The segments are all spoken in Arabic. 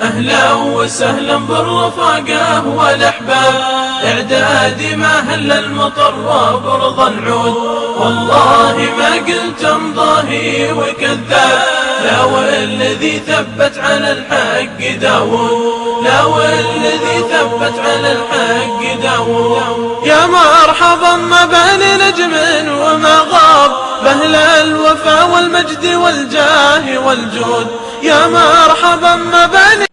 أهلا وسهلا بالرفاقة والأحباب، إعدادي ما هل المطر وبرض العود. والله ما قلت امضاهي وكذاب، لا والذي ثبت على الحق داود، لا والذي ثبت على الحق داود. يا مرحبا ما بين نجم وما غاب، بأهل الوفا والمجد والجاه والجود. يا مرحبا ما بين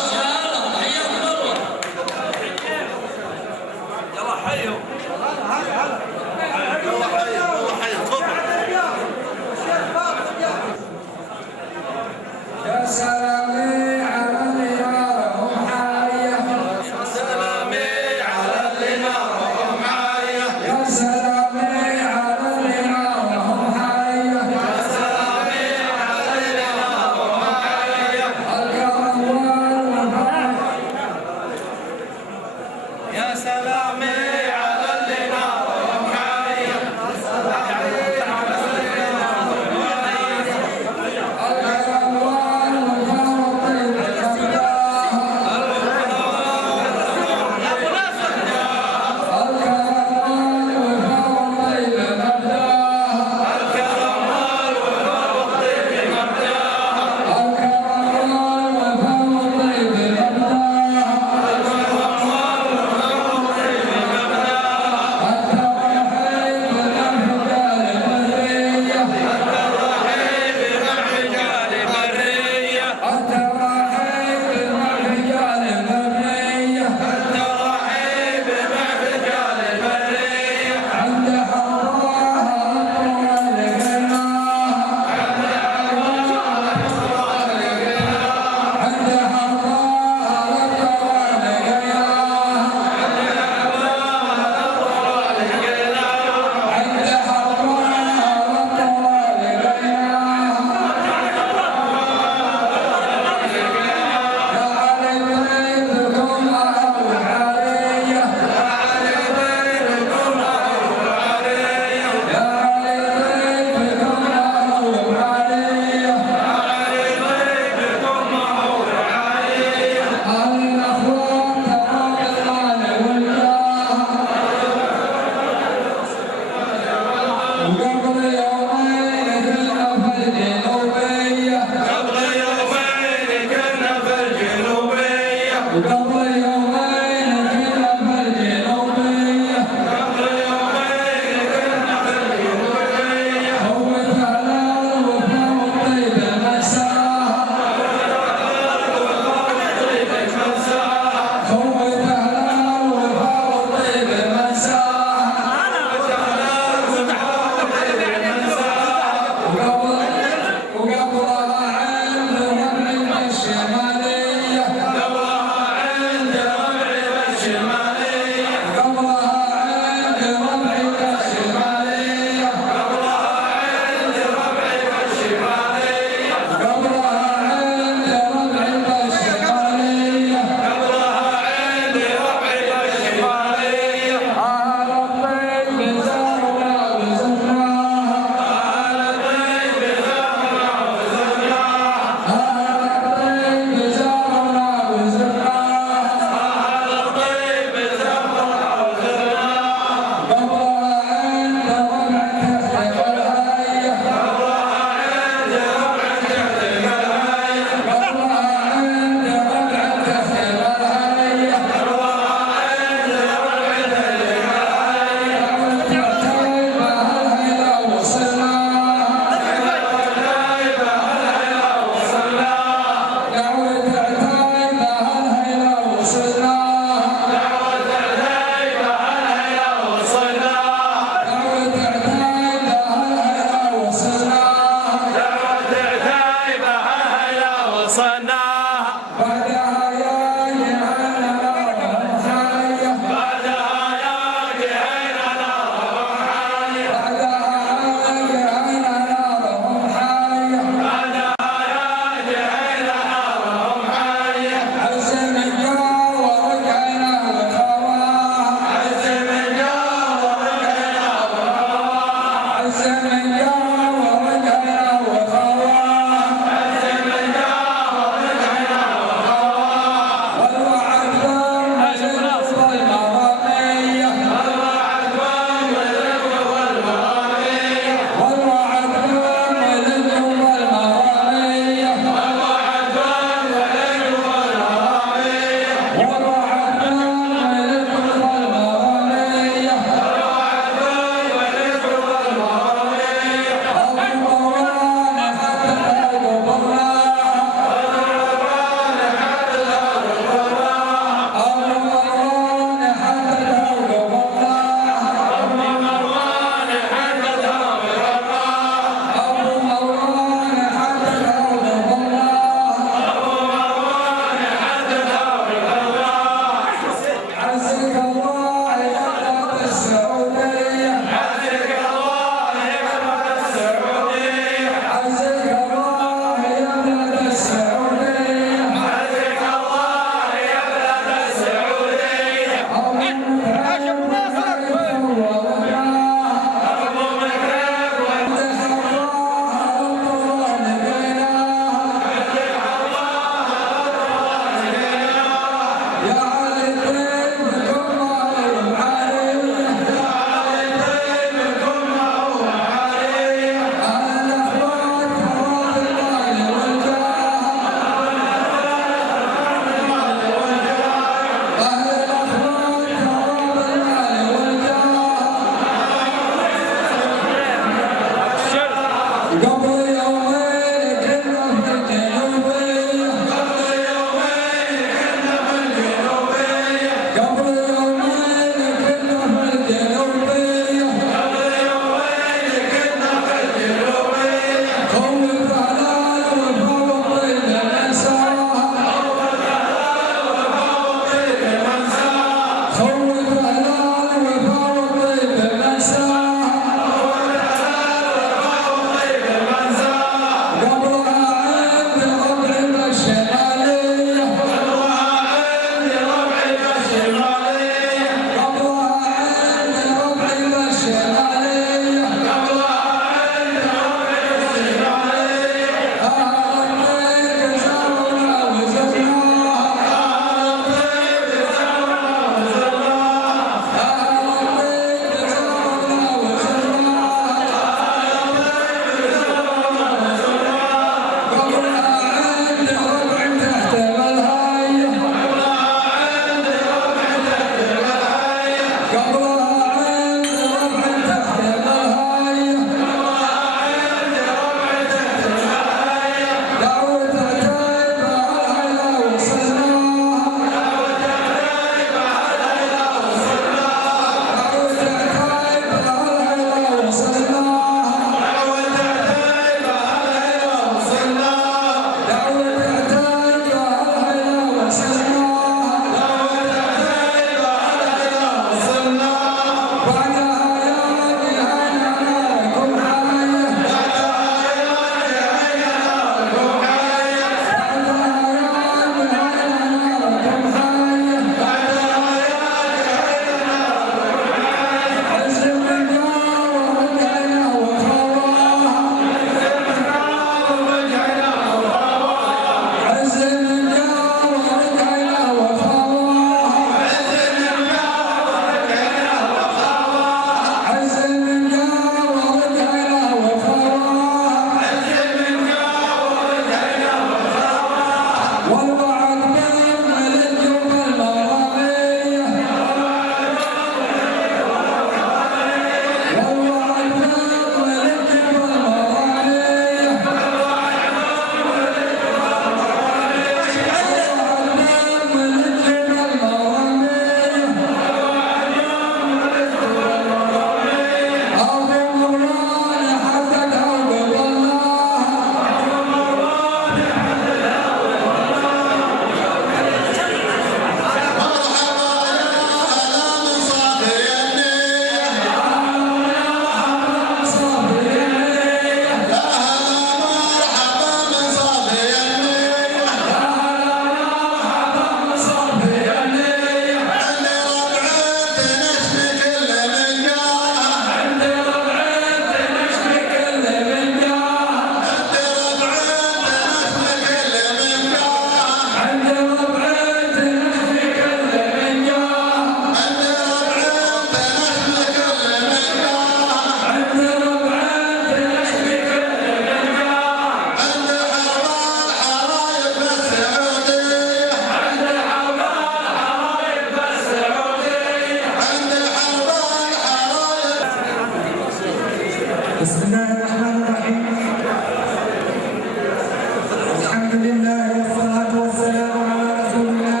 الحمد لله والصلاة والسلام على رسول الله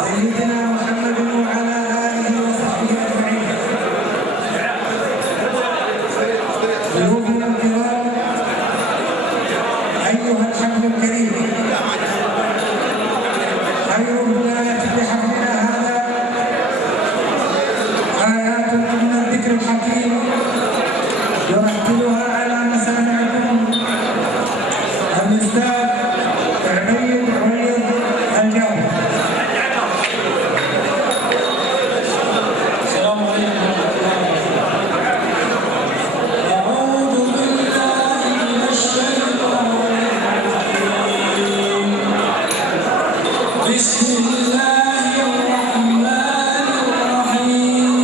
سيدنا محمد وعلى آله وصحبه أجمعين. ضيوفنا الكرام، أيها الحفل الكريم، خير الولاية بحفلنا هذا آيات من الذكر الحكيم يرتلها على مسامعكم الأستاذ عبيد الجابر. السلام عليكم ورحمة الله وبركاته. أعوذ بالله من الشيطان الرجيم. بسم الله الرحمن الرحيم.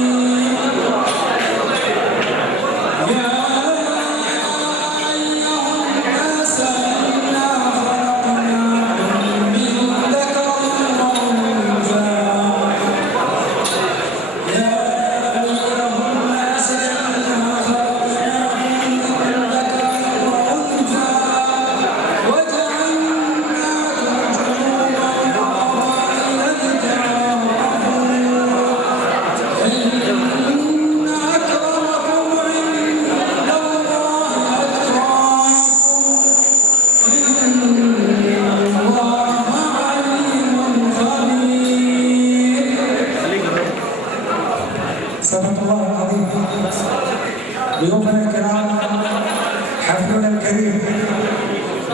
يا أيها الناس إنا خلقناكم من ذكر وأنثى. يا أيها الناس إنا خلقناكم من ذكر وأنثى وجعلناكم شعوبا وقبائل لتعارفوا. إن أكرمكم عند الله أتقاكم. إن الله عليم خبير. صدق الله العظيم. ضيوفنا الكرام، حفلنا الكريم،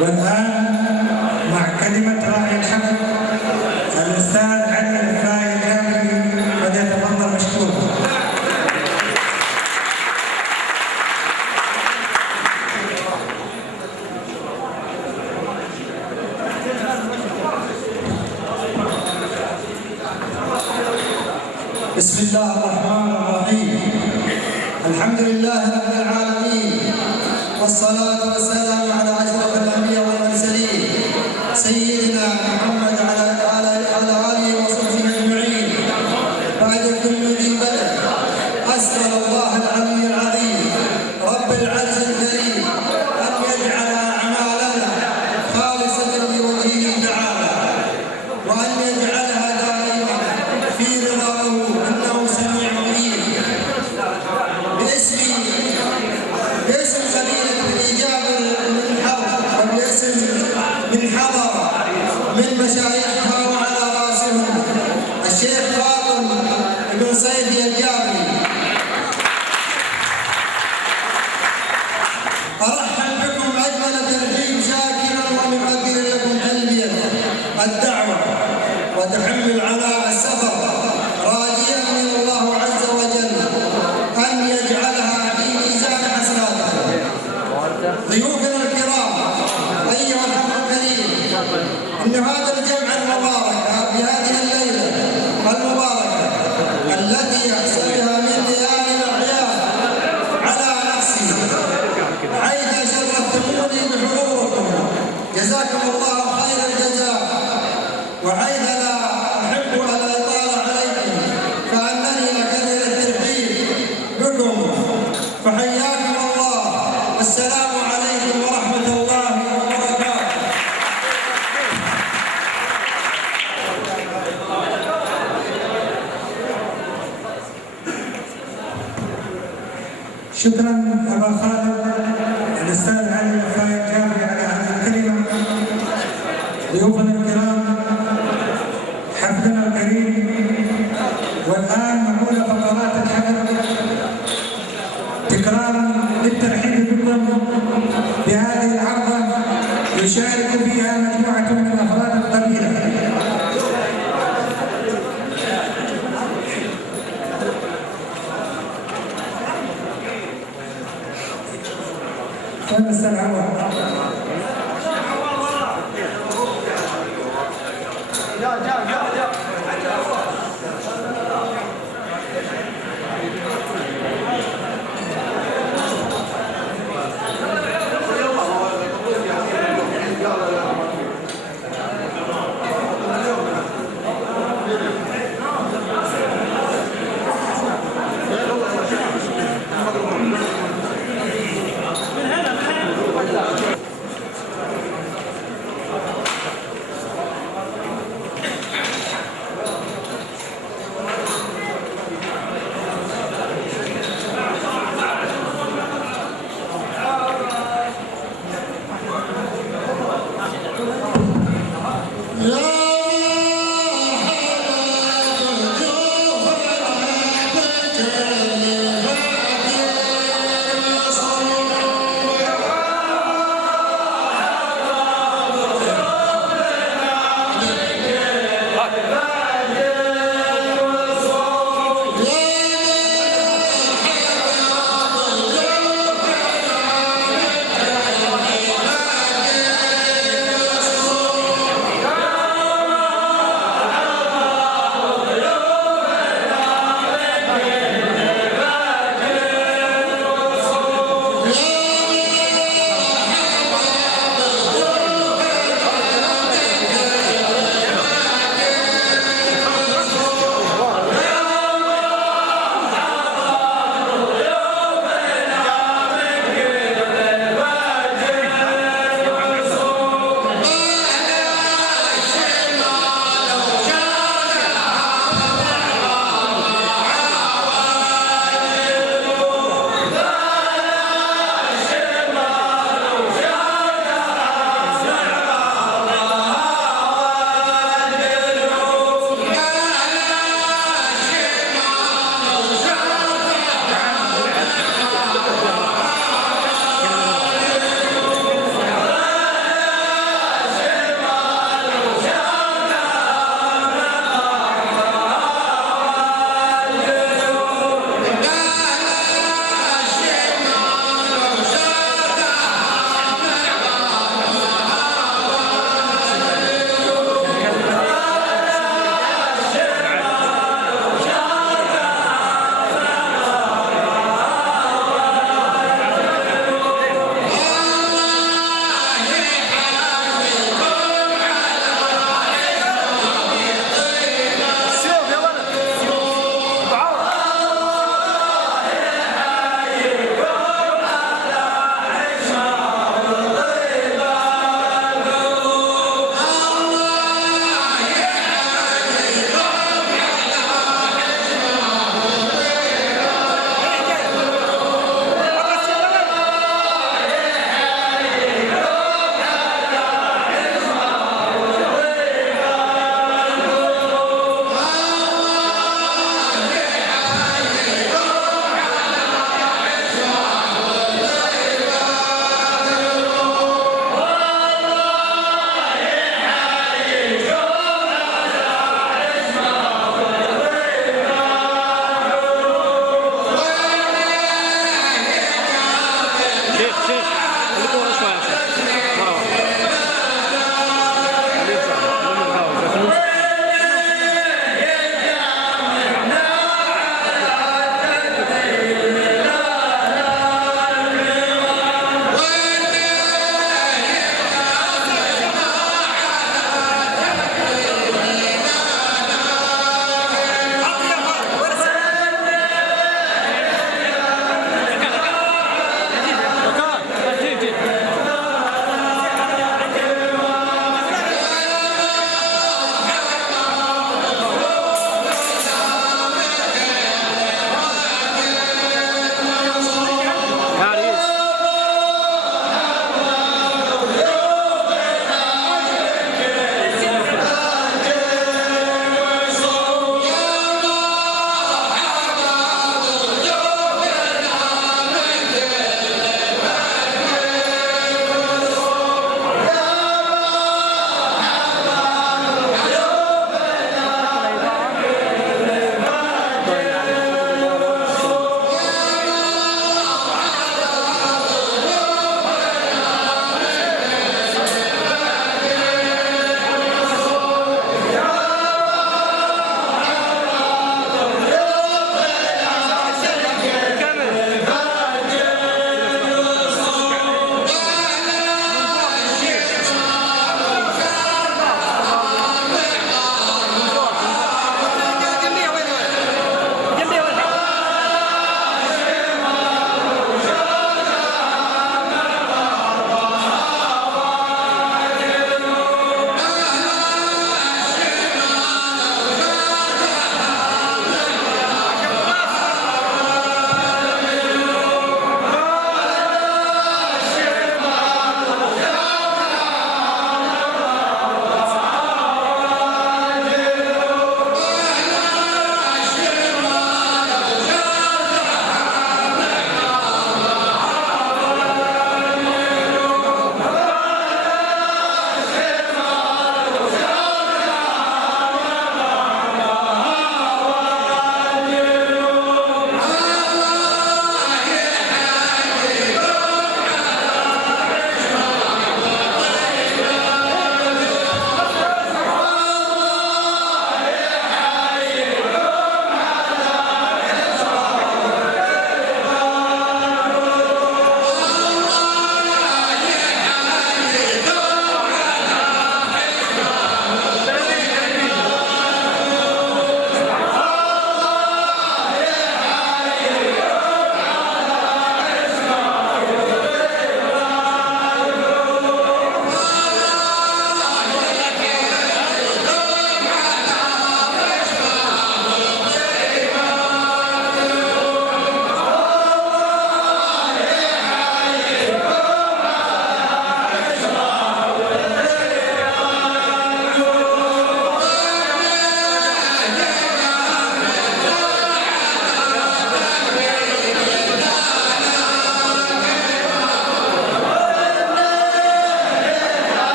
والآن مع كلمة راعي الحفل الأستاذ علي الفاي الجابري، فليتفضل مشكورا. بسم الله الرحمن الرحيم. الحمد لله رب العالمين، والصلاة والسلام على أشرف الأنبياء والمرسلين سيدنا محمد على آله وصحبه أجمعين. بعد كل ذي بدء أسأل الله العلي العظيم رب العرش الكريم أن يجعل أعمالنا خالصة لوجهه تعالى، وأن يجعلها دائما في رضاه إنه سميع مجيب. باسم قبيلة بني جابر من حضر، وباسم من حضر من مشايخها وعلى راسهم الشيخ فاطم بن صيفي الجابري، أرحب بكم أجمل ترحيب شاكرا ومقدر لكم تلبية الدعوة وتحمل عناء السفر، راجيا من الله عز وجل أن يجعلها في ميزان حسناتكم. ضيوفنا الكرام، أيها الحفل الكريم، إن هذا الجمع المبارك بهذه الليلة المباركة التي أحسبها من ليالي الأعياد على نفسي، حيث شرفتموني بحضوركم، جزاكم الله خير الجزاء. وحيث لا أحب أن يطال عليكم فأنني أكرر الترحيب بكم، فحياكم الله، والسلام عليكم ورحمة الله وبركاته. شكرا أبا خالد الأستاذ علي الفاي الجابري على هذه الكلمة. ضيوفنا الكرام، حفلنا الكريم، والآن معنا فقرات الحفل تكرارا للترحيب بكم بهذه العرضة يشارك فيها مجموعة من أفراد القبيلة. فالأستاذ عوض.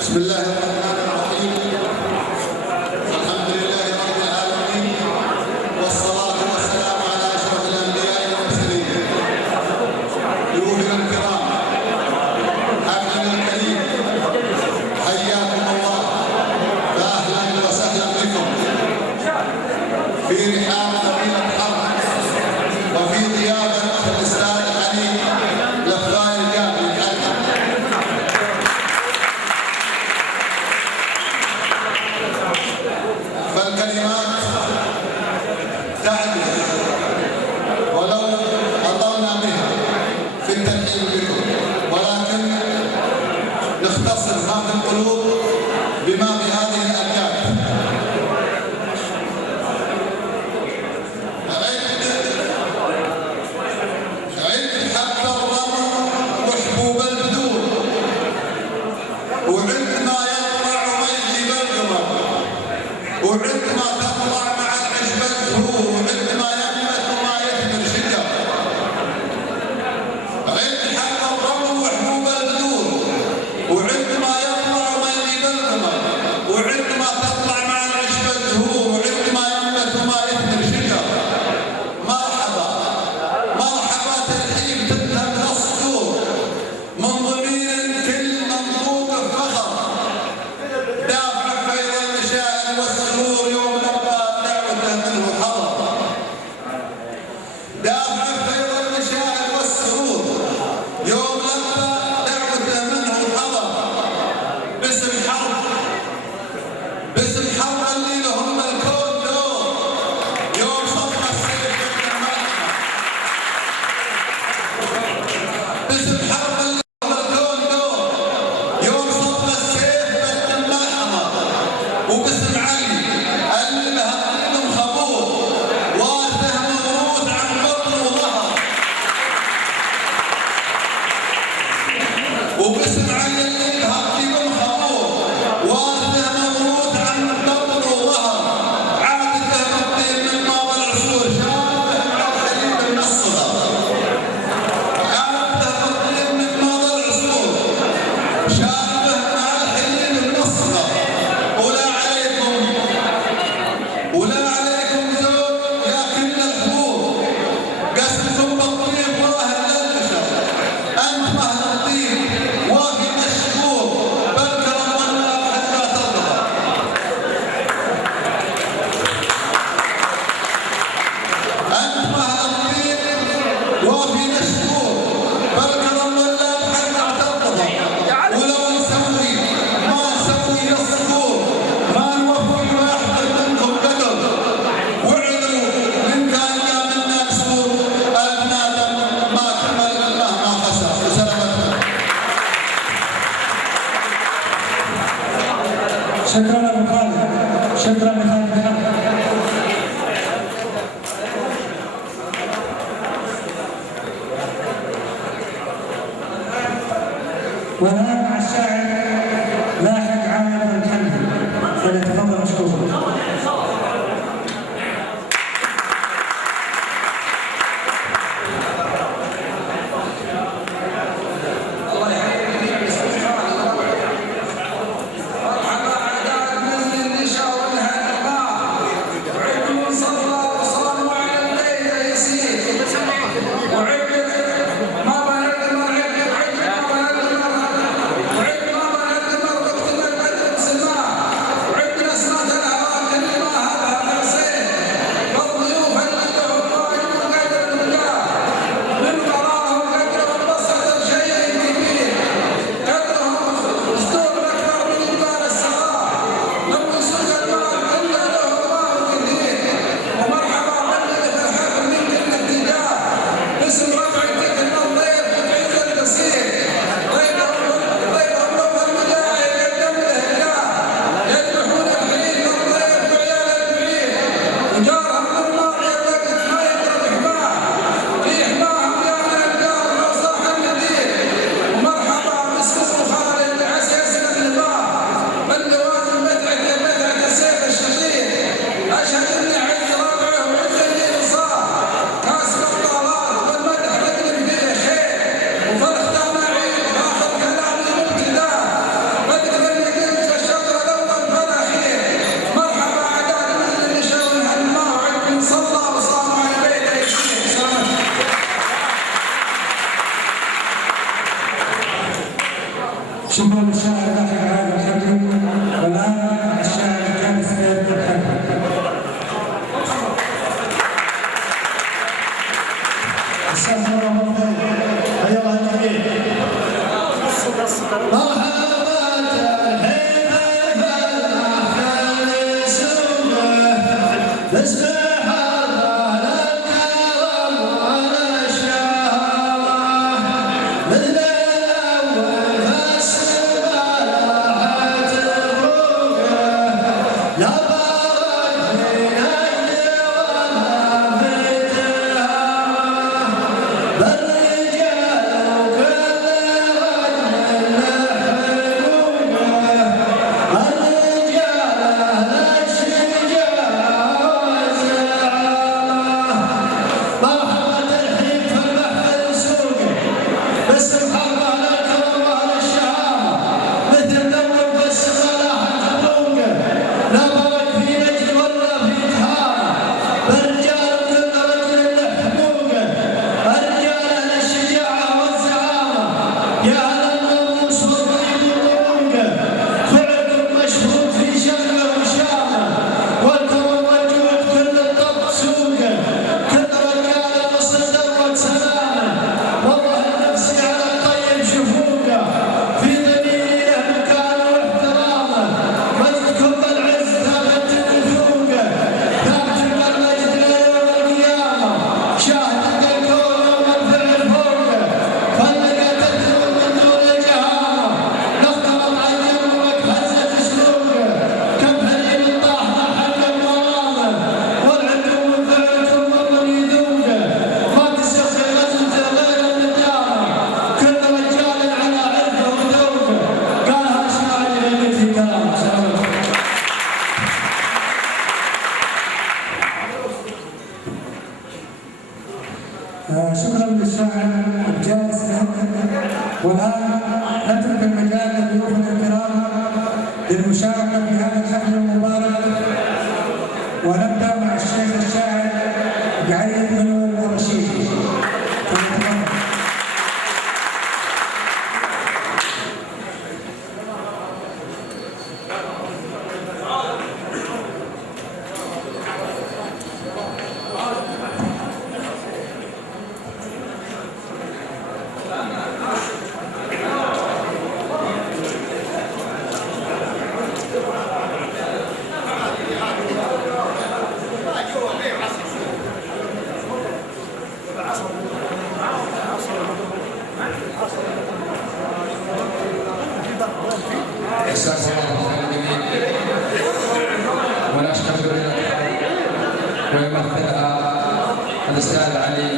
بسم الله الرحمن الرحيم. الحمد لله رب العالمين، والصلاة والسلام على أشرف الأنبياء والمرسلين. ضيوفنا الكرام، حفلنا الكريم، حياكم الله، فأهلا وسهلا بكم في رحاب طويلة الحرب وفي ضيافة الأستاذ الحنين لفظاء الجامعي الحاج. فالكلمات تعدل ولو أطلنا بها في الترحيب بكم، ولكن نختصر ما في القلوب بما في هذه الأبيات. عد حب الرمل وحبوب البذور، وعد ما يطلع ويجيب القمر، وعد ما تطلع مع العشب الزهور، وعد ما ينبت وما يثمر شجر. عد حب الرمل وحبوب البذور، وعد ما يطلع ويجيب القمر، وعد ما تطلع مع العشب الزهور، وعد ما ينبت وما يثمر شجر. مرحبا مرحبا ترحيب تذهب الصدور من ضمير كل منطوق فخر، دافع فيض المشاعر والسرور يوم لبى دعوته منه حضر. دافع فيض المشاعر والسرور يوم لبى دعوته منه حضر. باسم حرب اللي لهم الكون دور، يوم صفى السيف بين الملحمة. باسم حرب اللي لهم الكون دور، يوم صفى السيف بين الملحمة. وباسم علي اللي له الدين خبور، وارثه موروث عن بطن وظهر. وباسم علي اللي له الدين خبور، وارثه موروث عن بطن وظهر. عادته بالطين من ماضي العصور، شابه مع الخليل من الصغر. عادته بالطين من ماضي العصور، شابه مع الخليل من الصغر. ولا عليكم زود يا كل الحبوب، قسمكم بالطيب واهل للبشر. انت مهل الطيب وافي مشكور، بالكرم والنار حتى ترضى. انت مهل الطيب وافي مشكور، بالكرم والنار حتى ترضى. ولو نسوي ما نسوي الصقور، ما نوفي واحد منكم قدر. وعذروا من كان منا كسور، البنادم ما كمل مهما خسر. وسلامتكم. شكرا ابو خالد، شكرا لخالد محمد. والان مع الشاعر لاحق عامر الحمدي، فليتفضل مشكورا. مرحبا اعداد مثل النشا والهنقاء، وعد من صلى وصلوا على الليل يسير. وعد ما بلد مرعد، وعد ما بلد مرعد، وعد ما بلد مرعد واكتب البدر بسماء. وعد نسمة الهواء شكرا للشاعر لاحق هذا الحبيب. والان الشاعر الكامل سيد الحبيب. استغفر الله حيا الله الجميع. شكرا للشاعر الجالس. والان نترك المجال لضيوفنا الكرام للمشاركه في هذا الحفل المبارك، ونبدا مع الشيخ الشاعر بعيد بن الرشيد. ويمثلها الاستاذ علي،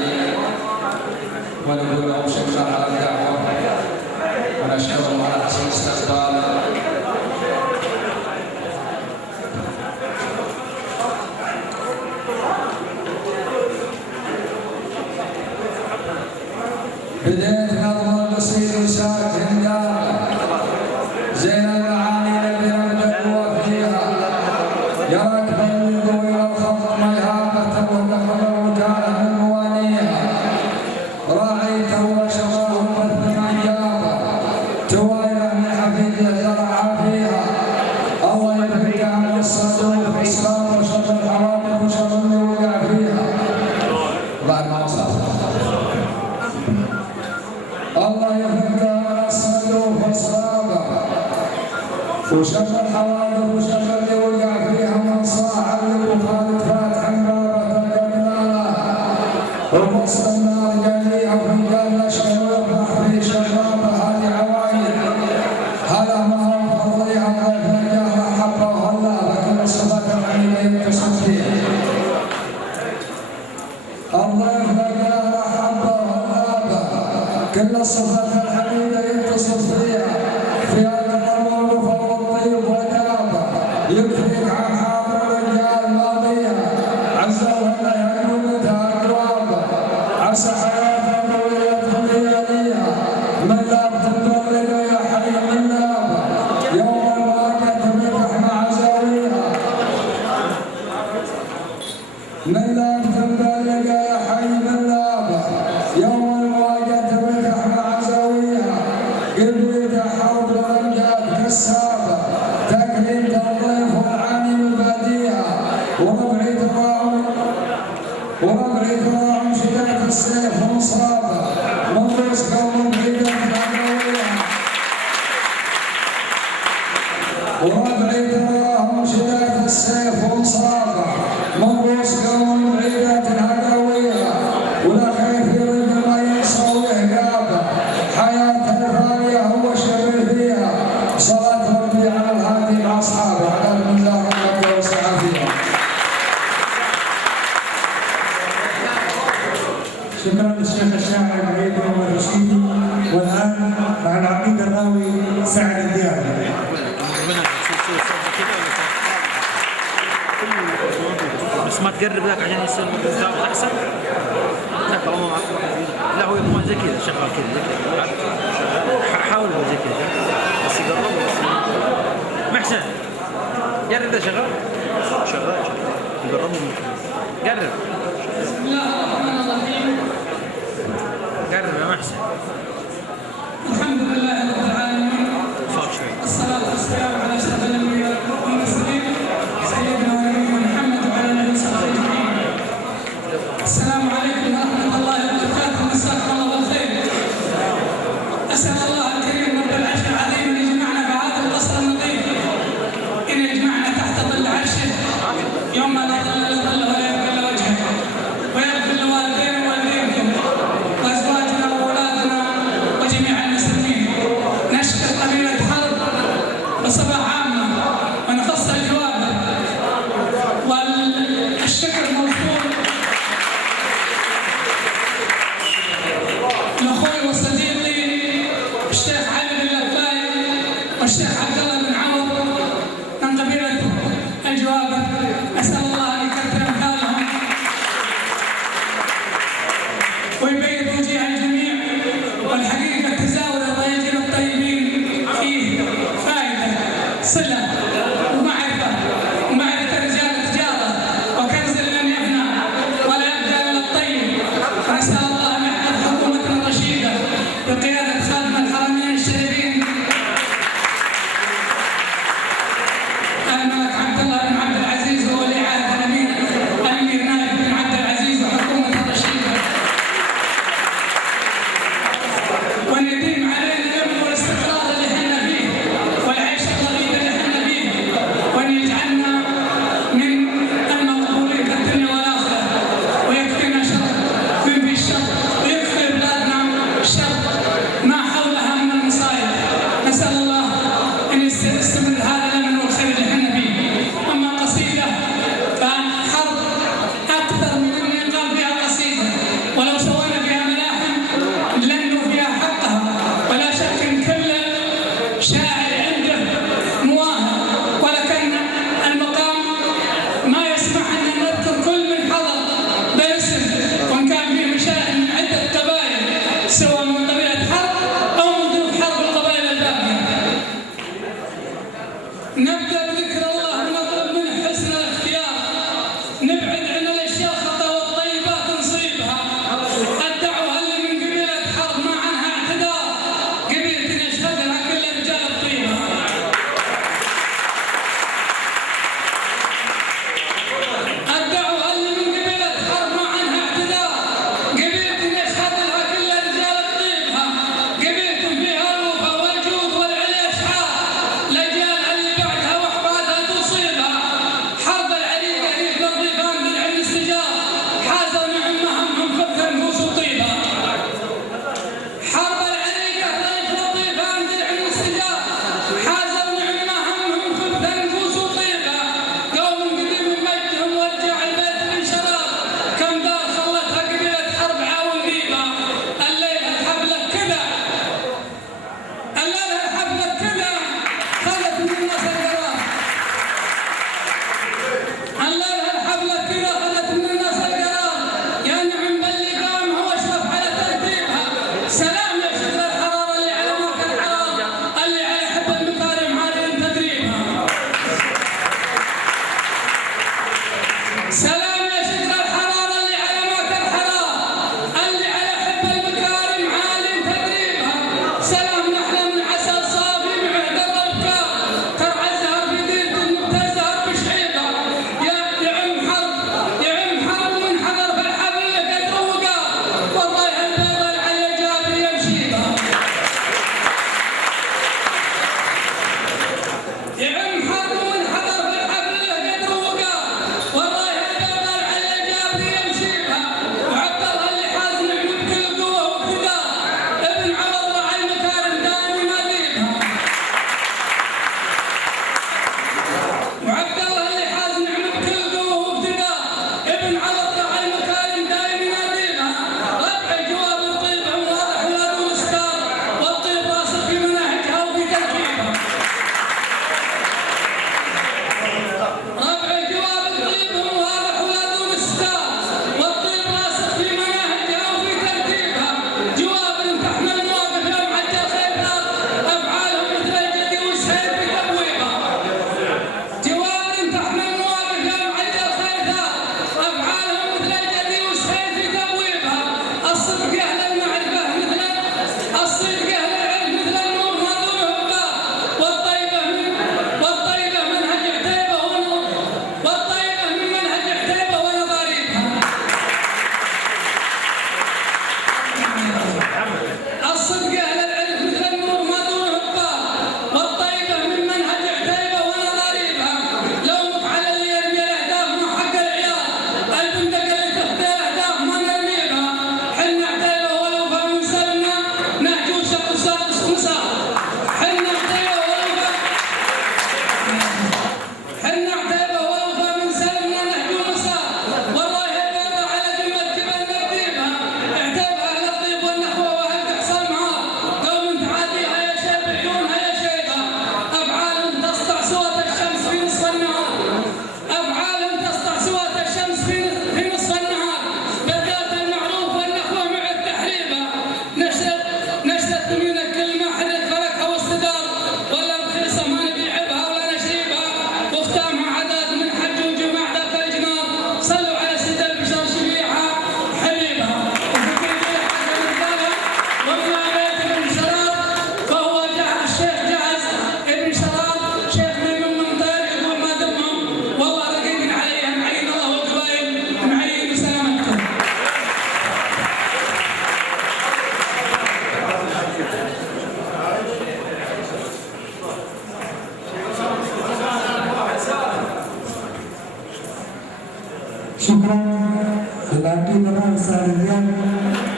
ونقول لهم شكرا على الدعوه ونشكرهم على حسن الاستقبال. بديت نظم قصير وساكن دار زين المعاني الذي نبدأ فيها، يراك بين الى الخط ما يهابته ودخل وكان من موانيها، راعيته وشراه مثل من جابه توالى من حفيده زرع فيها، الله يفك عن الصدور في اسلام وشر الحوادث وشر اللي وقع فيها. بعد ما وصلت الله يفك عن الصدور واصحابه وشر الحوادث وشر اللي وقع فيها، من صاح اللي وخالد فاتح بابه القبلانه ومصر النار قال ليها وفنجان نشر ويفرح في شبابه. هذه عوايد هلا ما هو فضيها ضيف نجاه حبه وهلا لكن الصفات الحميده يتصف فيها. الضيف نجاه حبه وهلا كل الصفات الحميده يتصف فيها، في القمر وفوق الطيب وجابه يكفيك عن حاضر الرجال ماضيها، عزوها لا يكون لها اقرابه، عسى وربعي تراهم شداد السيف وانصافه منقوص قوم بعيدات الهداويه ولا خيف يرد ما ينصر ويهقابه حياه الفانيه هو شبه فيها صلاه ربي على الهادي مع اصحابه على المزاح الرب والسعه فيها. شكرا للشيخ الشاعر عبيد الرشيدي. والان مع العقيد الراوي سعد الديابي. بس ما تقرب ذاك عشان يصير المستوى احسن. لا طالما لا هو يبغى زي كذا شغال كذا حاول زي كذا بس يقرب محسن قرب ده شغال يقرب قرب. بسم الله الرحمن الرحيم. قرب يا محسن. الحمد لله رب العالمين. الصلاة والسلام على أشرف الأنبياء والمرسلين سيدنا ونبينا محمد وعلى آله وصحبه أجمعين. السلام عليكم ورحمة الله وبركاته. مساكم الله بالخير. أسأل الله الكريم رب العرش العظيم أن يجمعنا بهذا القصر النظيف، أن يجمعنا تحت ظل عرشه يوم لا ظل إلا ظله ولا يبقى إلا وجهه، ويغفر لوالدينا ووالديكم وأزواجنا وأولادنا وجميع المسلمين. نشكر قبيلة حرب بصفة عامة ونخص الجواب، والشكر موصول لأخوي وصديقي الشيخ علي بن لباي والشيخ عبد الله بن عمر من قبيلة الجواب. أسأل الله أن يكثر أمثالهم ويبيض وجه الجميع. والحقيقة تزاور الرجال الطيبين فيه فائدة صلة ومعرفة رجال التجارة وكنز لن يفنى ولا يبقى إلا الطيب. فنسأل الله أن يحفظ حكومتنا الرشيدة بقيادة خادم الحرمين الشريفين الملك عبد الله بن عبد العزيز وولي عهد الأمير نايف بن عبد العزيز وحكومة الرشيدة، وأن يديم علينا الأمن والاستقرار اللي احنا فيه والعيش الطيب اللي احنا فيه، وأن يجعلنا من المقبولين في الدنيا والآخرة، ويكفينا شر من في الشر، ويكفي بلادنا شر ما حولها من المصائب. نسأل الله أن يستمر هذا الأمن والخير اللي احنا فيه. أما قصيدة فحرب أكثر من أن يقام فيها قصيدة، ولو سوينا فيها ملاحم لن نوفيها حقها. ولا شك ان كل شاعر عنده مواهب، ولكن المقام ما يسمح ان نذكر كل من حضر باسم، وان كان فيه مشاهد من عده قبائل سواء من قبيله حرب او من ضيوف حرب القبائل الباقيه. نبدا بذكر الله ونطلب منه حسن الاختيار، نبعد عن الاشياء الخطا والطيبات نصيبها. الدعوه اللي من قبيله حرب ما عنها اعتذار، قبيله يشهد لها كل رجال الطيبه. الدعوه اللي من قبيله حرب ما عنها اعتذار، قبيله يشهد لها كل رجال الطيبه. قبيله فيها الوفا والجود والعلي اشحار، الاجيال اللي بعدها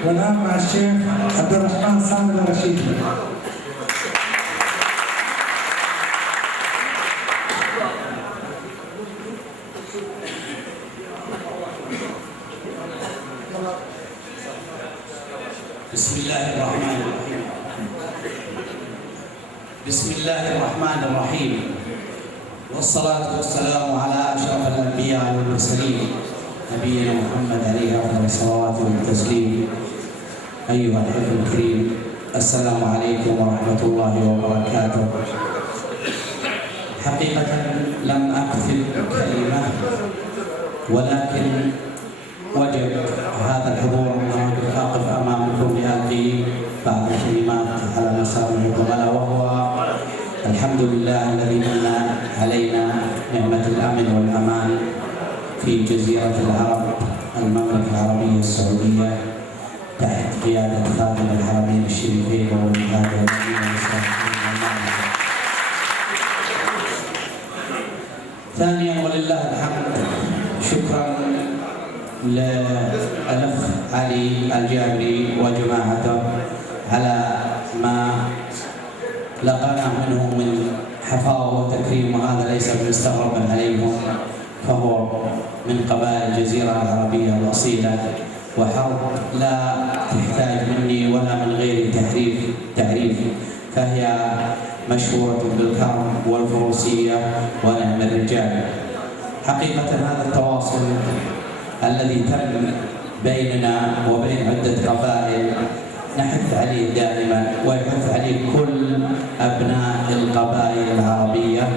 والآن مع الشيخ عبد الرحمن صامد الرشيدي. بسم الله الرحمن الرحيم. بسم الله الرحمن الرحيم، والصلاة والسلام على أشرف الأنبياء والمرسلين نبينا محمد عليه أفضل الصلوات والتسليم. أيها الحفظ الكريم، السلام عليكم ورحمة الله وبركاته. حقيقة لم أكتب كلمة، ولكن وجب هذا الحضور أن أقف أمامكم لألقي بعض الكلمات على مسامعكم، ألا وهو الحمد لله الذي من علينا نعمة الأمن والأمان في جزيرة العرب المملكة العربية السعودية تحت قيادة خادم الحرمين الشريفين وولي ثانيا، ولله الحمد، شكرا للأخ علي الجابري وجماعته على ما لقناه منهم من حفاوة وتكريم، وهذا ليس مستغربا عليهم، فهو من قبائل الجزيرة العربية الأصيلة، وحرب لا تحتاج مني ولا من غيري تعريف، فهي مشهورة بالكرم والفروسية ونعم الرجال. حقيقة هذا التواصل الذي تم بيننا وبين عدة قبائل نحث عليه دائما، ويحث عليه كل أبناء القبائل العربية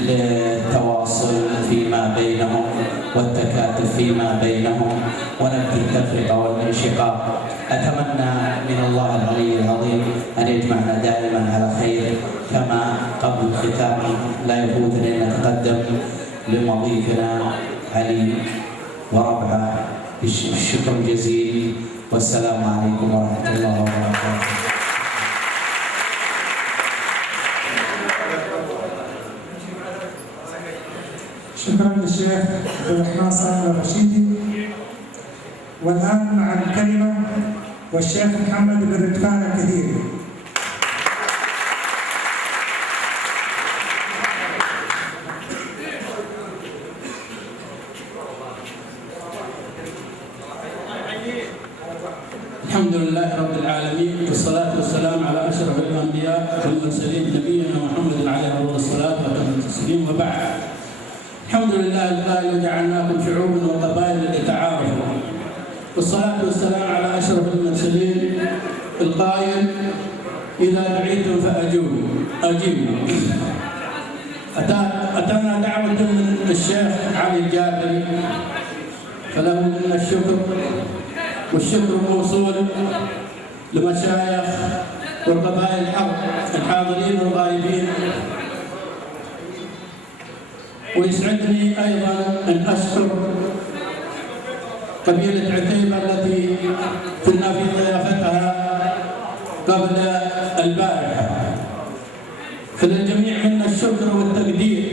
للتواصل فيما بينهم والتكاتف فيما بينهم ونبذ التفرقة والانشقاق. أتمنى من الله العلي العظيم أن يجمعنا دائما على خير. كما قبل الختام لا يفوتني أن أتقدم لمضيفنا علي وربعه بالشكر الجزيل، والسلام عليكم ورحمة الله وبركاته. شكرا للشيخ عبد الرحمن صامد الرشيدي. والآن مع الكلمة والشيخ محمد بن رجفان الكثير. الحمد لله رب العالمين، والصلاة والسلام على أشرف الأنبياء والمرسلين نبينا محمد عليه أفضل الصلاة والتسليم، وبعد. الحمد لله القائل وجعلناكم شعوبا وقبائل لتعارفوا، والصلاة والسلام على أشرف المرسلين القائل إذا دعيتم فأجيبوا. أتانا دعوة من الشيخ علي الجابري، فله منا الشكر، والشكر موصول لمشايخ والقبائل الحاضرين والغائبين. ويسعدني أيضا أن أشكر قبيلة عتيبة التي كنا في ضيافتها قبل البارحة، فللجميع منا الشكر والتقدير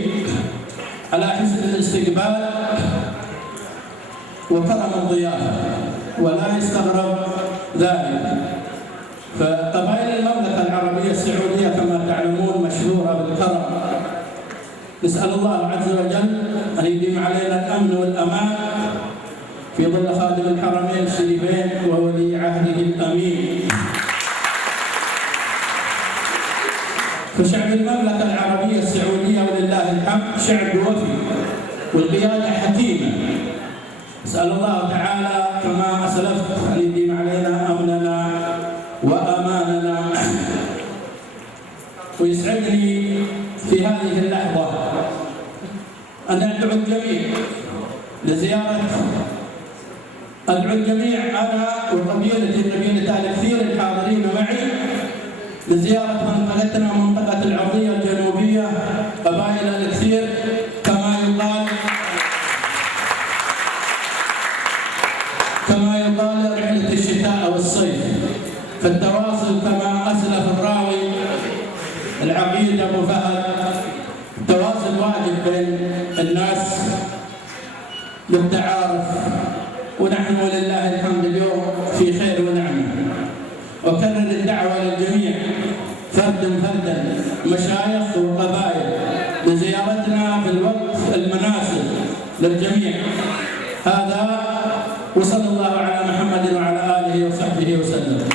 على حسن الاستقبال وكرم الضيافة، ولا يستغرب ذلك. فقبائل المملكة العربية السعودية كما تعلمون مشهورة بالكرم. نسأل الله عز وجل أن يديم علينا الأمن والأمان في ظل خادم الحرمين الشريفين وولي عهده الأمين. فشعب المملكة العربية السعودية ولله الحمد شعب وفي، والقيادة حكيمة. نسأل الله تعالى كما أسلفت أن يديم علينا أمننا وأماننا. ويسعدني في هذه اللحظة أن أدعو الجميع لزيارة، أدعو الجميع أنا وقبيلتي قبيلة آل كثير الحاضرين معي لزيارة منطقتنا منطقة العرضية الجنوبية، قبائل آل كثير، كما يقال رحلة الشتاء والصيف. فالتواصل كما أسلف الراوي العقيد أبو فهد، التواصل واجب بين الناس للتعارف، ونحن ولله الحمد اليوم في خير ونعمة. مشايخ وقبائل لزيارتنا في الوقت المناسب للجميع. هذا وصلى الله على محمد وعلى آله وصحبه وسلم.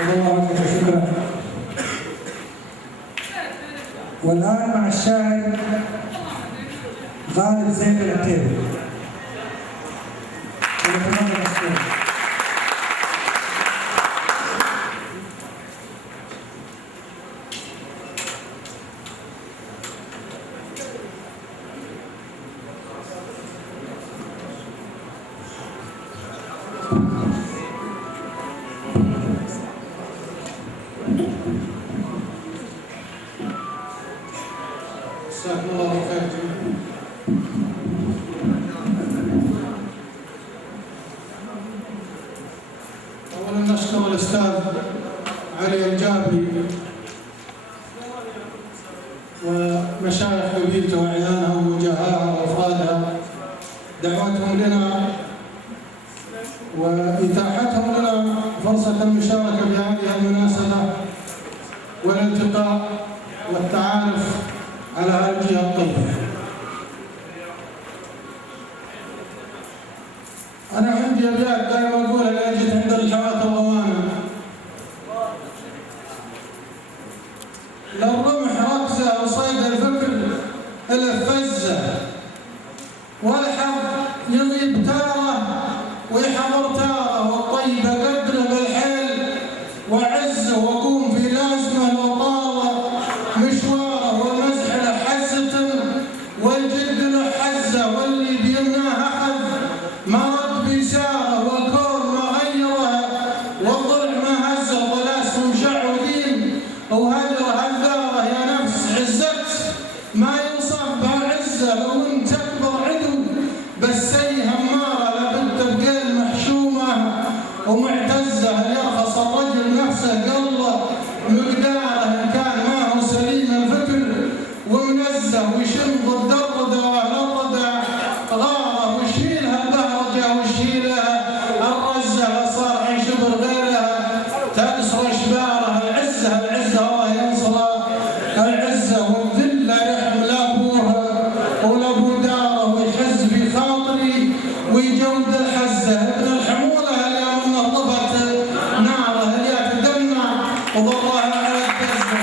الله شكرا. والآن مع الشاعر غالب زين العتيبي. جزاكم الله خير. أولا نشكر الأستاذ علي الجابري ومشايخ قبيلته وأعيانها ووجهائها وأفرادها دعوتهم لنا وإتاحتهم لنا فرصة المشاركة في هذه المناسبة والالتقاء والتعارف على هذه الجهة الطيبة. أنا عندي أبيات دائما أقولها إذا جيت عند الحوات الغوانم: للرمح ركزة وصيد الفكر الفزة، والحظ يغيب تارة ويحضر تارة، والطيبة قدره بالحيل وعزه، وأقوم في لازمه لو طال مشواره، والمزح له حزة والجد له حزة، واللي بيمناه أخذ ما رد بيساره، والكون ما غيره والضلع ما هزه، وطلاس مشعوذين وهجره هذاره، يا نفس عزت ما يوصف بهالعزة، لو انت اكبر عدو بس هي هماره، لابد بقيل محشومه ومعتزه، يرخص الرجل نفسه قله مقداره، ان كان ما هو سليم الفكر ومنزه، ويشم ضد الردى واهل الردى غاره، ويشيلها البهرجه ويشيلها الرزه، صار يشبر غيرها تكسر اشبارها، العزه العزه الله ينصرها العزه، والذله يحمل ابوها ولابو داره، ويحز في خاطري ويجود الحزه، ابن الحموله اليوم نهضبت ناره، اللي تدمع وضرها على الدزه.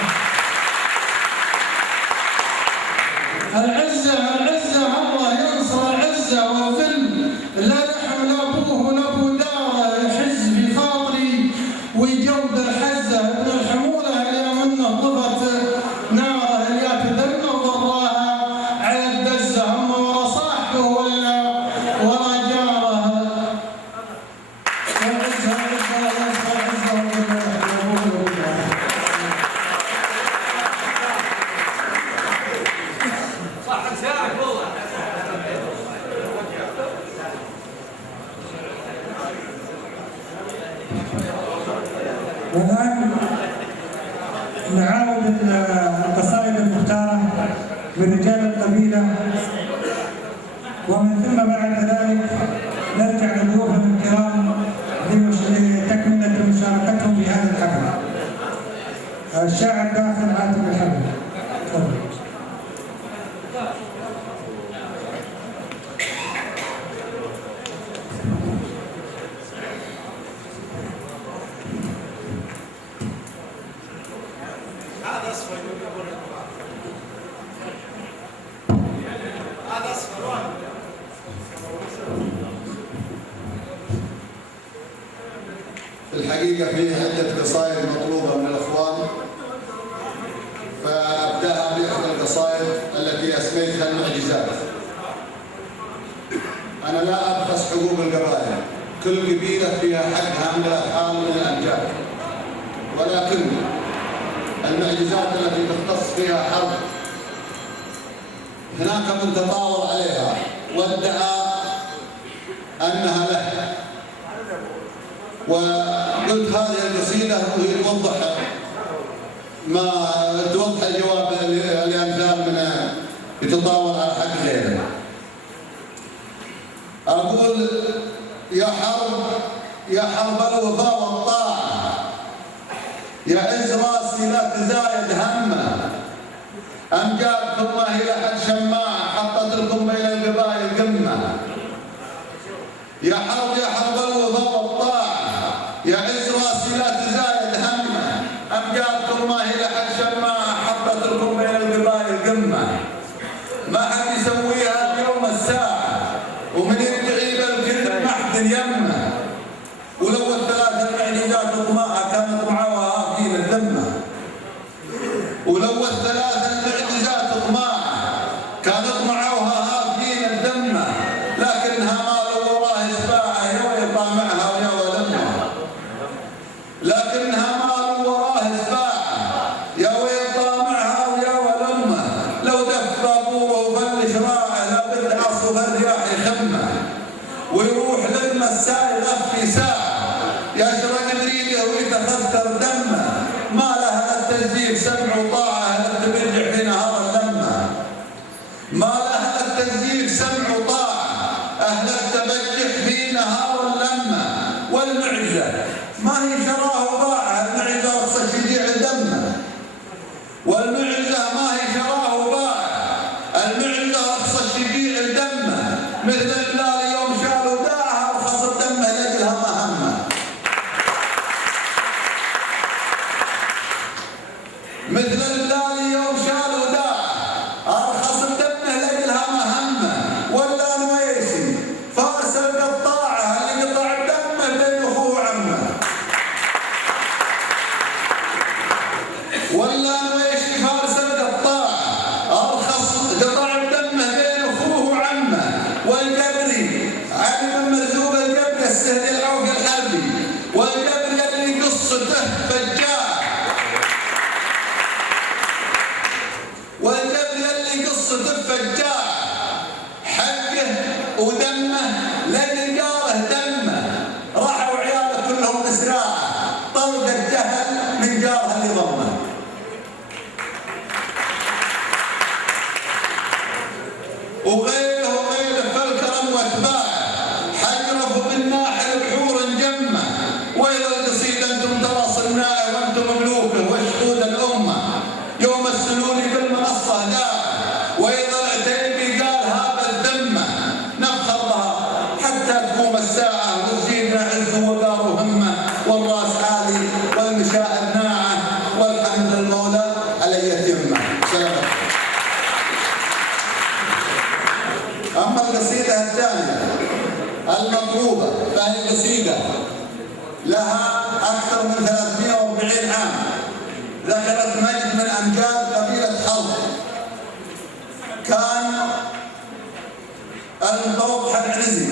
العزه العزه الله ينصر العزه، والذل لا يحمل ابوه ولابو داره، يحز في خاطري ويجود الحزه، ابن الحموله اليوم نهضبت ناره، اللي تدمع وضرها على الدزه، اما ورا صاحبه ولا ورا جاره. العزه العزه لا ينصر العزه ولا يحمل والآن نعاود القصائد المختارة من رجال القبيلة، ومن ثم بعد ذلك نرجع لضيوفنا الكرام لتكملة مشاركتهم في هذا الحفل. الشاعر داخل عاتب الحفل. تفضل. الحقيقة فيه عدة قصائد مطلوبة من الأخوان، فأبدأها بإحدى القصائد التي أسميتها المعجزات. أنا لا أبخس حقوق القبائل، كل قبيلة فيها حقها من الألحان من الأمجاد، ولكن المعجزات التي تختص فيها حرب هناك من تطاول عليها وادعى أنها له، وقلت هذه القصيدة وهي توضح الجواب لأمثال من يتطاول على حق غيره. أقول: يا حرب الوفاء والطاعة، يا عز راسي لا تزايد همه، أمجادكم ما هي لحد شماعة حطت لكم بين القبائل قمة. يا حرب الوفا والطاعة، يا عز راسي لا تزايد همه، أمجادكم ما هي لحد شماعة حطت لكم بين القبائل قمة. ما حد يسويها اليوم الساعة، ومن يدعي بالكذب ما حد يمه. ولو الثلاث المعجزات طماعة كانت معاوها في الذمة، ولو الثلاث المعجزات طماعة كانت معاوها في الذمة، لكنها مال وراه سباعة يا ويطامعها ويا ولمها، لكنها مال وراه سباعة يا ويطامعها ويا ولمها. لو دف بابوره فلش راعه لابد عصف الرياح يخمه، ويروح للمساء يغفي ساعة يشرق بريده ويتخثر دمه. ما لها التزييف سمع وطاعة التبجح في نهار اللمة، ما لها التزييف سمع وطاعة أهل التبجح في نهار اللمة. والمعزة ما هي شراه وباعة، المعزة رخصة شجيع دمه. والمعزة ما هي شراه وباعة، المعزة رخصة شجيع دمه. مثل الهلال يوم شالوا داعها رخص دمه لأجلها مهمة. مثل الهلال يوم شالوا داعها أرخص دمه لأجلها مهمة. ولا نويسي فارس القطاعة اللي قطع دمه بين أخوه وعمه. ولا نويسي فارس القطاعة أرخص قطع دمه بين أخوه وعمه. والقبري علي بن مرزوق القبري السهل العوفي الحربي، والقبري اللي قصته فجاع، والقبري اللي قصته فجاع حقه ودمه لين جاره دمه. راحوا عياله كلهم بسراعه طلق الجهل من جاره اللي ضمه. وغيره فالكرم واتباعه حجرفوا بالناحل بحور جمه. وإلى القصيدة انتم ترى صناعه وانتم مملوكه وشهود الامه. يوم السلول بالمنصه داعه، وإذا العتيبي قال هذا الذمه نفخر بها حتى تقوم الساعه وتزيدنا عز وقار وهمه. والراس عالي والمشاعر ناعه والحمد للمولى على يتمه. سلام. أما القصيدة الثانية المطلوبة فهي قصيدة لها أكثر من 340 عام، ذكرت مجد من أمجاد قبيلة حرب. كان المتوقع العنزي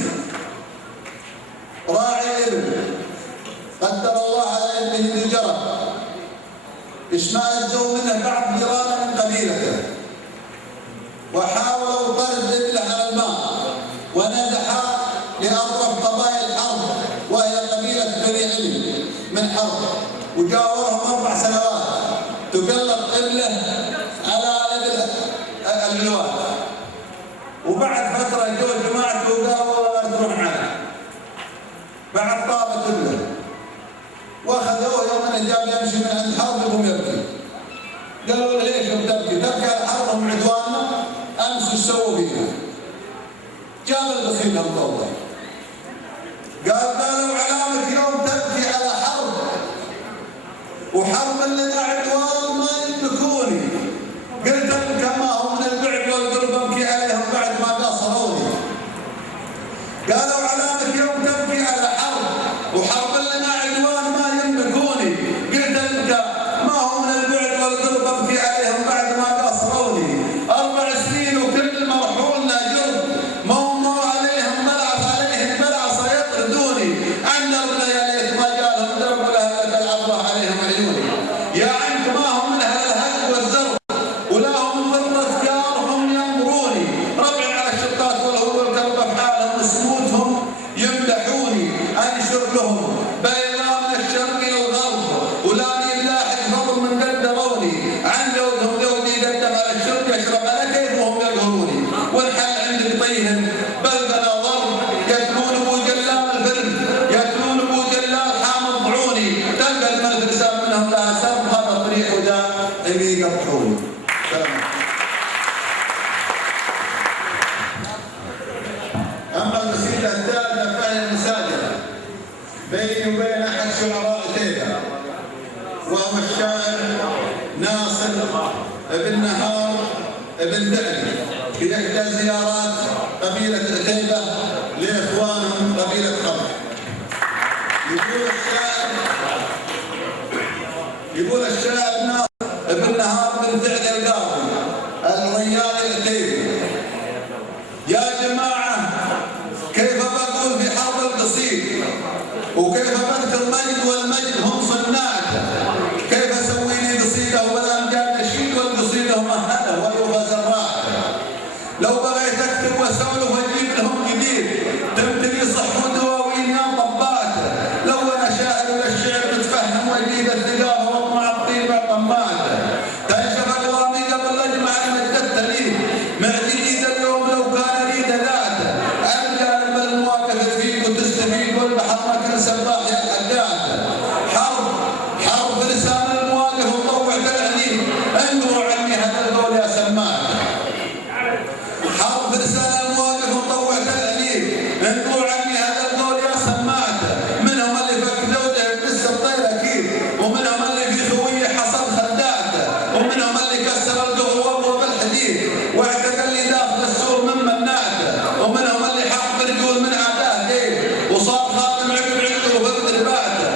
راعي إبل، قدر الله على ابنه بالجرى، اشمأزوا منه بعض جيرانه من قبيلته، وحاولوا طرد ابله على الماء، ونزح لأطرف قبائل حرب وهي قبيلة بني علي من حرب، وجاورهم 4 سنوات تقلب ابله على ابل العلوات. وبعد فترة جو جماعته وقالوا والله لا تروح معنا، بعد طابت ابله واخذوه يوم جاب يمشي من عند حرب يقوم يبكي. قالوا له ليش تبكي؟ تبكي على حربهم عدواننا امس ايش سووا فينا؟ جاب القصيده مطوله قالوا علامه يوم تبكي على حرب، وحرب لنا عدوان ما يملكوني، قلت لهم كما هم من البعد والقرب ابكي عليهم بعد ما قاصروني. قالوا علامه يوم تبكي على حرب وحرب لنا عدوان ما يملكوني، قلت لهم ما هم من البعد والقرب ابكي عليهم بعد ما قاصروني. 4 سنين وكل مرحولنا جرب، ما هم عليهم ملعص يطردوني. عن دربنا يا ليت ما جالهم درب لها لك العبره عليهم عيوني. يا عنكم اللي يقطعوني. أما القصيدة الثالثة فهي المساجلة بيني وبين أحد شعراء تيبة، وهو الشاعر ناصر بن نهار بن دعلي في إحدى زيارات قبيلة عتيبة لإخوانهم قبيلة قمر. يقول الشاعر ناصر بن نهار بن دعلي القاضي الريال العتيبي: يا جماعة كيف بقول في حرب القصيد وكيف بذكر المجد والمجد هم صناعته، كيف اسوي لي قصيده والامجاد نشيد والقصيده مهنه ويوفى زراعته. لو بغيت اكتب واسولف واجيب لهم جديد تمتلي صح ودواوين يا طباته. لو انا شاعر للشعر متفهم واجيب الثقافه واطمع الطيبه طماته. تنشف اقلامي قبل اجمع المجد لي معجلي اليوم لو كان اريد ذاته. القى المواقف تفيد وتستفيد والبحر ما كان سباح يا حداته. حرب لسان المواقف وطوع تلعني انقروا عني هذا القول يا سماك. حرب لسان المواقف وطوع تلعني انقروا عني هذا القول يا سماك. منهم اللي فك زوجه بس الطير اكيد، ومنهم اللي في خويه حصل خداته، ومنهم اللي كسر القهوه بالحديد واعتقل لي داخل السور من مناته، ومنهم اللي حق رجول من عداه ديل وصار خادم عقب عقله وفقد باته،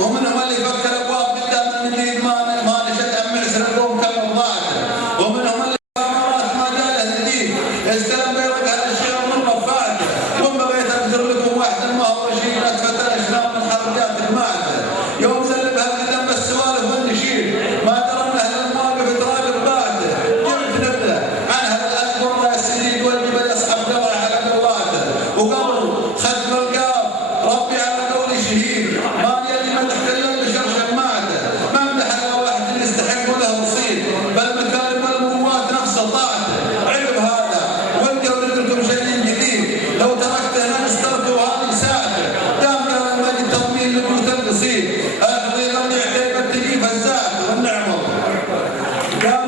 ومنهم اللي فك الابواب قدام النجيب ما نشد ام عسر القوم كم ضاعته، ومنهم اللي مرات ما جاله الدين استلم بيرق على الشيء من رفاته. وما بغيت اذكر لكم واحد ما هو رشيد فتره اشرام من حركات الماده يوم زلبها قدام السوالف والنشيد ما درى ان اهل المواقف تراقب باته. جبت نبله عن هذا الاكبر يا سيدي والجبل يصحب قبره على قبراته، وقبره ختم القاف ربي على قولي شهيد ما يلي مدح كل بشر شماته. ما امدح الا واحد يستحق له رصيد بالمكارم والمروات نفس طاعته. عقب هذا والقوا لكم شيء جديد لو تركته انا استرته وهذه ساعته. دام قال المجد تضمين لبيوت القصيد الحضيره اللي عتيبه تجي فزاته والنعمه. دام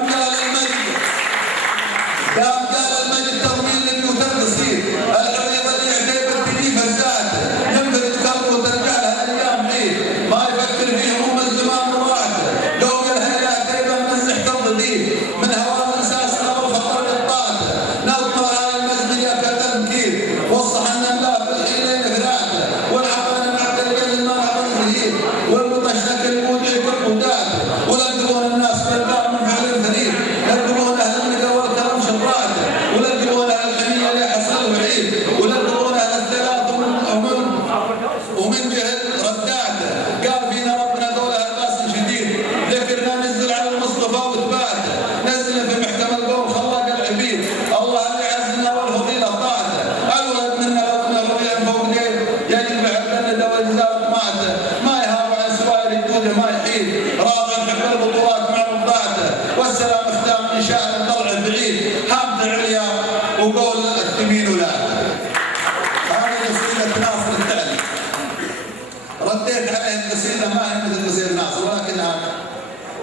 قال المجد تضمين لبيوت القصيد الحضيره اللي عتيبه تجي فزاته. ينفرد كرب وترجع لها الايام عيد ما يفكر فيه هموم الزمان مراته. لو يلهى يا عتيبه مزح تضليل من هواه الاساس نور خطر قطاته. نظمر على المسجد يا كتنكيل وصح ان الله بالحيلين فراته. والعقل بعد الجد ما عقل الهيل والمطشنك المودع كالقداته. ولا تقولون الناس بالباب من فعل الفريد، لا تقولون اهل النقا والكرم شراته، ولا تقولون اهل الحميه لا يحصل بعيد، ولا تقولون اهل الثلاث ومن جهل رداته. قال فينا ربنا دولة الباس شديد ذكرنا نزل على المصطفى وثباته. نزل في محكمة القوم خلاق العبيد الله اللي عزنا والفضيلة طاعته. الولد منا لو من الرؤيا فوق ديل يجب بعدنا دولة جزاء ماته. ما يهاب عن سوائر الجودة ما يحيد راضي نحب البطولات مع رضاته. والسلام اختام من شاعر الضلع البعيد حامد عليا وقول الثمين ولاته. هذه قصيدة ناصر الدعلي رديت عليه القصيدة ما هي مثل قصيدة ناصر ولكنها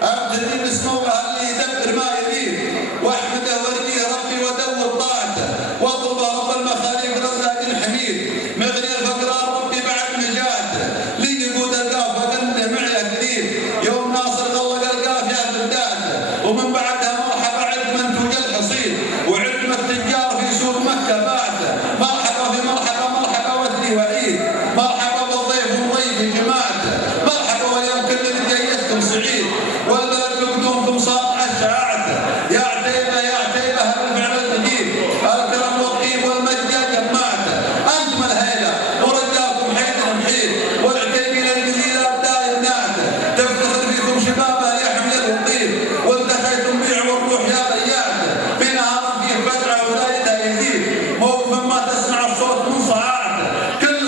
ابتدي باسم الله اللي يدبر ما يريد واحمده وارجيه ربي ودور طاعته واطلب رب المخاليق رزاق حميد مغني الفقراء ربي بعد نجاته. لي يقود القاف وغنى معي جديد يوم ناصر غلق القاف يا بداته. ومن بعدها مرحبا عد منتوج الحصيد وعلم التجار في سوق مكه باعته. مرحبا في مرحبا وثني وعيد مرحبا بالضيف ومضيف جماعته. مرحبا واليوم كل اللي جيتكم سعيد والبلد بقدومكم صار عشاعته. يا عتيبه هالفعل الجديد الكرم والطيب والمجد يا جماعته. انتم الهيله ورجالكم حيدر محيد والعتيبين الجزيره داير ناعته. تفتخر فيكم شبابها يحمل الطيب والتخيتم بيع والروح يا بياته. في نهار فيه بدعه وزايدها يزيد موقف ما تسمع الصوت من صعاعته. كل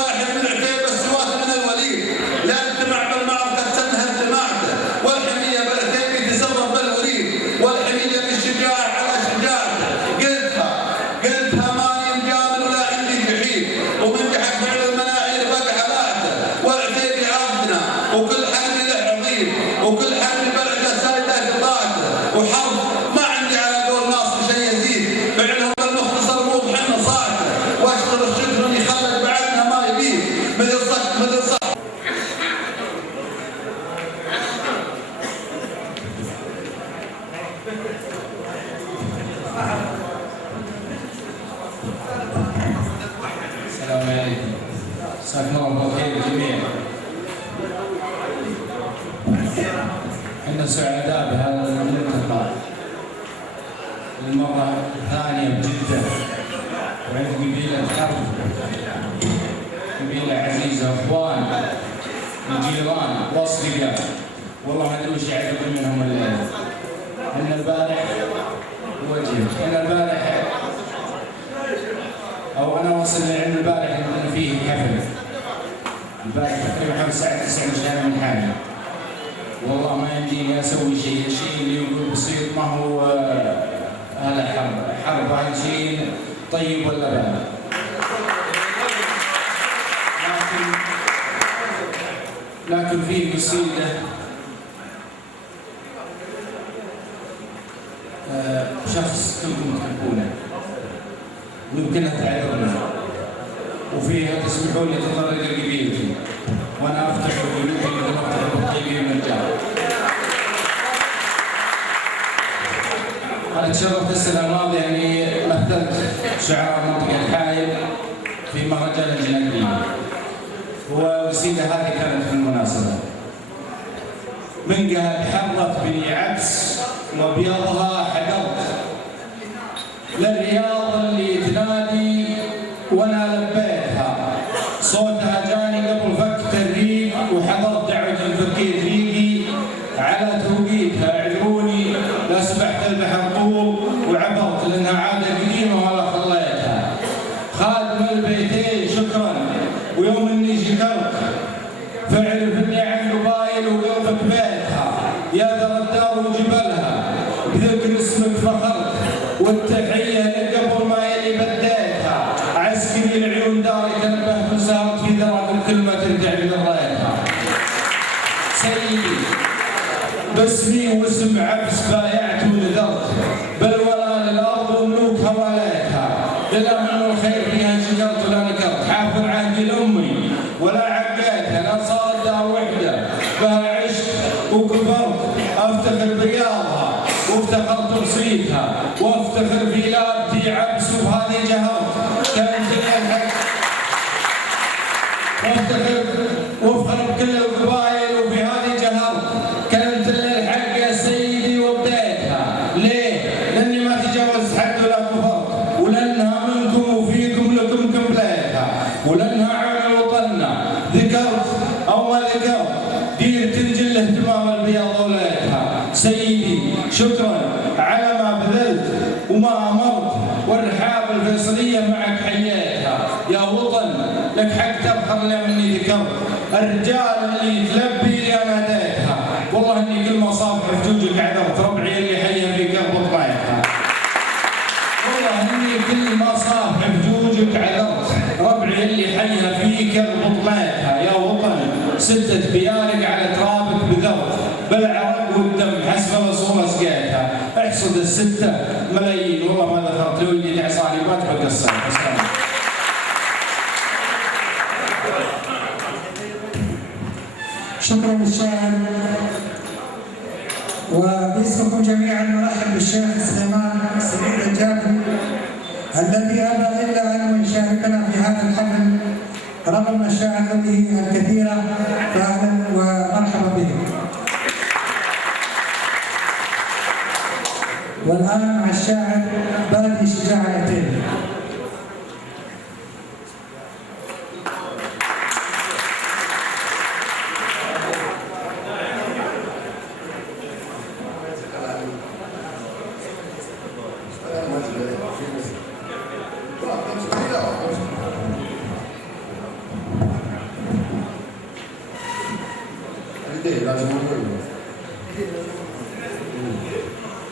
واحد من عتيبه سواه من الوليد لا اجتمع بالمعركه تنهى جماعته. والحميه بالعتيبي تسرب احنا سعداء بهذا الملتقى للمرة الثانية بجدة وعند قبيلة حرب، قبيلة عزيزة، اخوان وجيران واصدقاء، والله ما ادري وش يعجبني منهم الليلة. ان البارح او انا وصل لعند البارح ان فيه حفل البارح تقريبا حوالي الساعة 9 مشان من حالي، والله ما يمديني اسوي شيء، الشيء اللي يقول بسيط ما هو هذا حرب هذا شيء طيب ولا لا؟ لكن في قصيدة شخص كلكم تحبونه ويمكنها تعرفنا، وفيها تسمحوا لي تطرق قبيلتي وانا افتح قبيلتي مثل ما افتح قبيلتي من الجار. انا تشرفت السنه الماضيه اني مثلت شعراء منطقه حائل في مهرجان الجنكليه، والقصيده هذه كانت في المناسبه. من قال حرت بني عبس وبيضها حقرت، للرياض اللي تنادي وانا لبيتها، صوتها جاني قبل فك الريق وحضرت دعوه الفكير ريقي على توقيتها، اعذروني لا سبحت البحر طول وعبرت لانها عاده قديمه ولا خليتها. خادم البيتين شكرا ويوم اني شكرت فاعرف اني عن قبايل وقلبك بيتها، يا ذا الدار وجبلها بذكر اسمك فخرت، والتحيه لقبل ما يلي بديتها، عسكري العيون داري تنبه وسارت في ذرة الكلمه ترجع لغايتها. سيدي باسمي واسم عبس بايعت ونذرت، بل ولا للارض وملوك هواليتها، للامن والخير فيها شكرت ولا نكرت، حافظ عهدي لامي ولا عقيتها، لا صارت دار وحده بها عشت وكبرت، افتخر برياضها وافتخرت بصيتها، وافتخر في لابتي عبس وبهذه جهرت، كانت الحق وافتخر وافخر بكل القبائل وفي هذه جهرت، كانت الحق يا سيدي وبديتها. ليه؟ لاني ما تجاوزت حد ولا كفرت، ولانها منكم وفيكم لكم كمليتها، ولانها عن وطننا ذكرت او ما ذكرت دير تنجل اهتمام البياض وليتها. سيدي شكرا على ما بذلت وما امرت، والرحاب الفيصليه معك حييتها، يا وطن لك حق تفخر لاني ذكرت، الرجال اللي تلبي لي ناديتها، والله اني كل ما صافح فجوجك عذرت، ربعي اللي حيه في قلب طميتها، والله اني كل ما صافح فجوجك عذرت، ربعي اللي حيه في قلب طميتها، يا وطن 6 بيارق على ترابك بذرت، بالعرق والدم حسب الصوره سقيتها، احصد 6 ملايين، والله ما ذكرت لو اللي تعصاني ما تحق الصيف. شكرا للشاعر، وباسمكم جميعا نرحب بالشيخ سليمان سعيد الجابري الذي ابى الا ان يشاركنا في هذا الحفل رغم مشاعره الكثيره، فاهلا ومرحبا به. والان مع الشاعر بلدي شجاع العتيبي.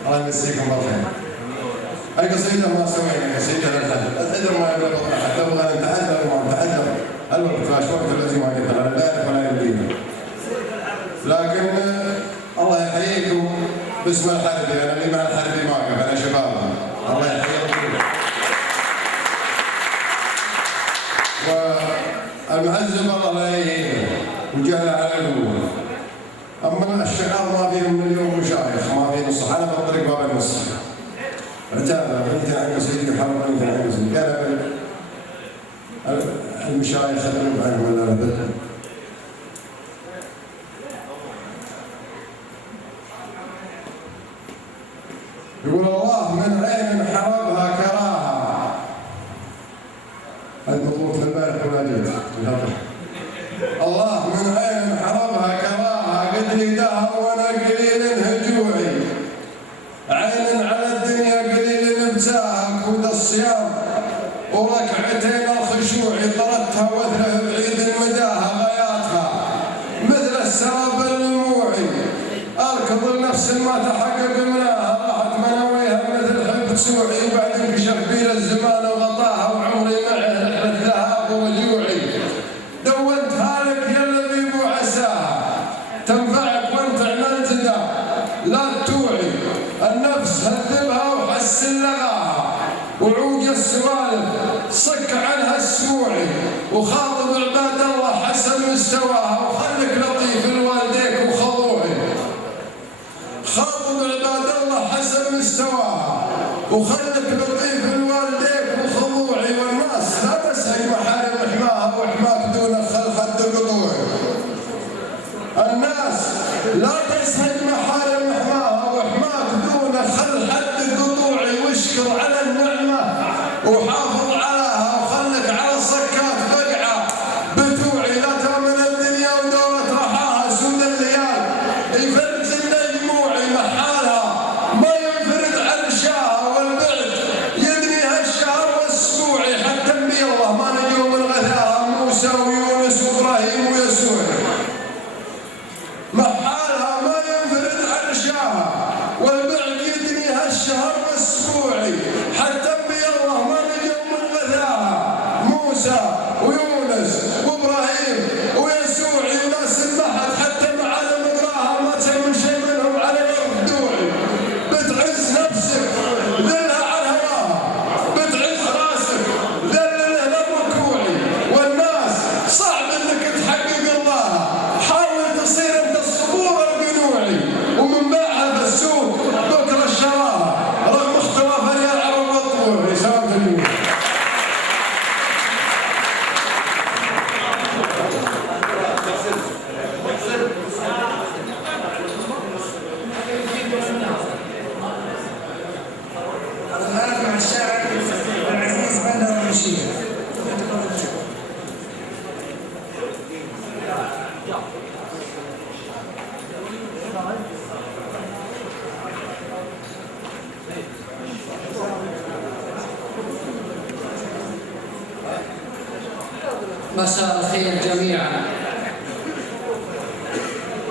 الله يمسيكم بالخير. هاي قصيدة ما سوينا قصيدة للحد، الحذر ما يبلغ أحد، تبغى أن تحذر وما تحذر، الوقت فاش وقت الذي ما يقدر، لا يعرف ولا يدري. لكن الله يحييكم باسم الحربي، أنا اللي مع الحربي معكم، أنا شباب، الله يحييكم. والمعزم الله لا يهينه وجعل على الأمور. أما الشعار ما فيهم مليون مشايخ، ما فيهم نص، أنا بطريق باب النص. رجال بنت عن سيدي حرب بنت عن سيدي، قال المشايخ خذوا عنهم ولا لابد. يقول الله من عين حربها كراها. هذه مضبوط البارح ولا جيت؟ الله من عين حربها كراها قد لي دهر وانا قليل هجوعي. عين على الدنيا قليل ابتاها كود الصيام وركعتين الخشوع طردتها وثله بعيد مداها غاياتها مثل السراب الموعي. اركض النفس ما تحقق مناها راحت مناويها مثل حب سوعي وبعد انكشف بين الزمان وغطاها وعمري معه رحلة ذهاب ورجوعي. دونتها لك يا لبيب وعساها تنفعك وانفع منجدة لا توعي. النفس هذبها وحسن لغاها وعوج السوالف صك عنها السموعي وخاطب عباد الله حسن مستواها وخلك لطيف لوالديك وخضوعي. خاطب عباد الله حسن مستواها وخلك لطيف لوالديك وخضوعي. والناس لا تسهل محارم حماها وحماك دون خلف الدقطوعي. الناس لا تسهل محارم حماها وحماك دون خل حد القطوعي. واشكر على النعمة وحافظ عليها وخلك على الصكات بقعة بتوعي. لا تأمن الدنيا ودورة رحاها سود الليال يفرز النجموعي. محالها ما ينفرد عرشاها والبعد يدنيها الشهر والسبوعي. حتى انبي الله ما نجوا من غثاها موسى ويونس وابراهيم ويسوع. محالها ما ينفرد عرشاها والبعد يدنيها الشهر والسبوعي. حتى انبي الله ما نجوا من غثاها موسى ويونس وابراهيم ويسوع. وناس انبحت حتى معالم اقراها ما تهم شيء منهم على الارض دوعي. بتعز نفسك ذلها على هواها بتعز راسك ذلها للركوعي. والناس صعب انك تحقق الله حاول تصير انت الصبور القنوعي ومن باعها في السوق بكره الشراها رغم اختلاف العرب والطبوعي. سلامة اليوم. الآن مع الشاعر العزيز بندر المشير. مساء الخير جميعا.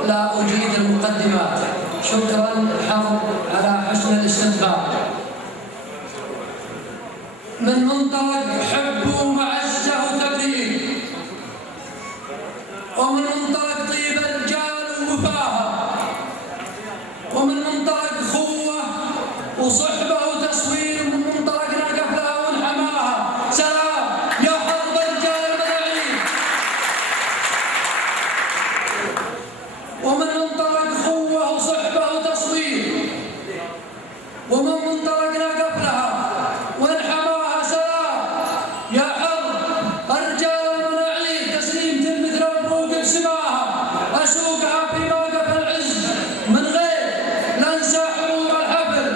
لا أجيد المقدمات. شكرا الحمد على حسن الاستقبال. من منطلق حب ومعزة وتقدير ومن منطلق طيب الرجال ووفاها ومن منطلق خوة وصحبة وتصوير ومن منطلق نقف لها ونحماها. سلام يا حرب الرجال المدعين. ومن منطلق خوة وصحبة وتصوير ومن منطلق نقف لها ونحماها. سلام يا حرب الرجال المناعين. تسليم مثل البروق بسماها اسوقها في موقف العز من غير لا انسى حضور الحفل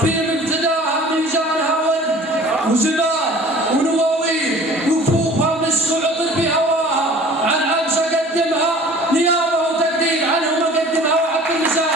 في مبتداها ميزانها ورد وزبال ونواويل وكفوفها مسك وعطر في هواها. عن عبس اقدمها نيابه وتقدير عنهم اقدمها وعبد النساء.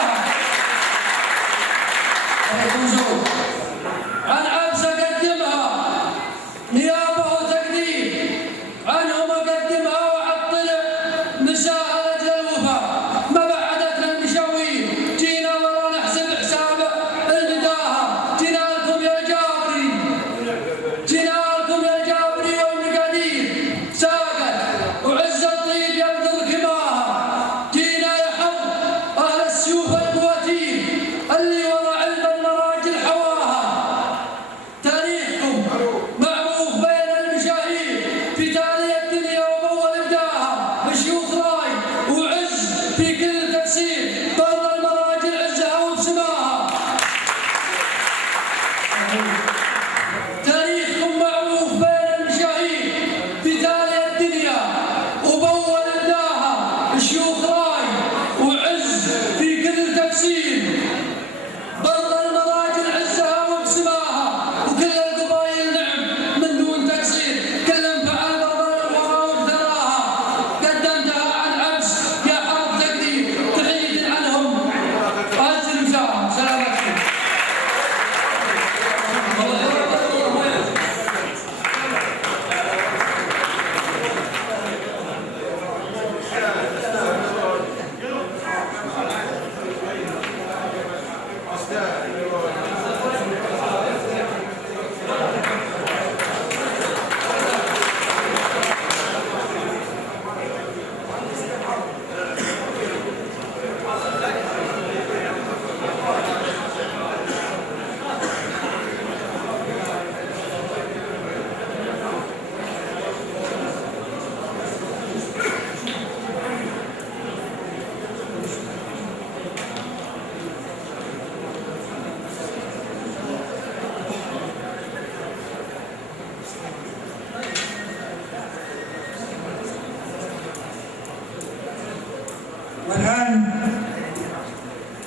والآن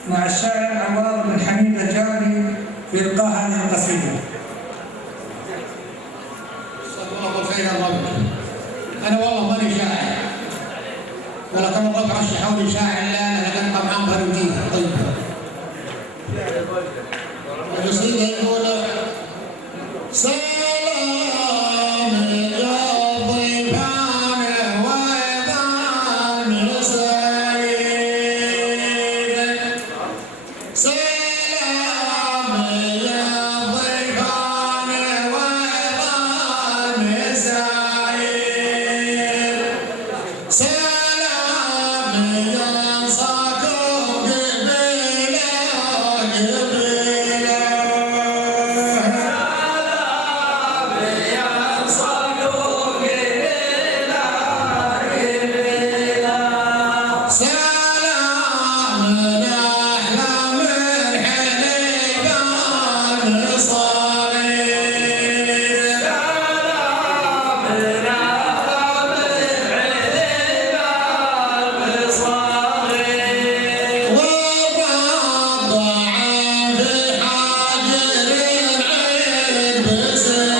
مع الشاعر عوار بن حميد الجابري في إلقاء هذه القصيدة. الله بالخير يا رب. أنا والله ماني شاعر، ولكن الرب رشحوا لي شاعر لا لكن طبعا برديه. طيب القصيدة يقول سلام يا ضيفان وإذان سعيد، سلام يا ضيفان وإذان سعيد، سلام يا صاكم قبيلة قبيلة، سلام أحلى من حليبان صغير، سلام أحلى من حليبان صغير، وضع في حجر العيد بسلام.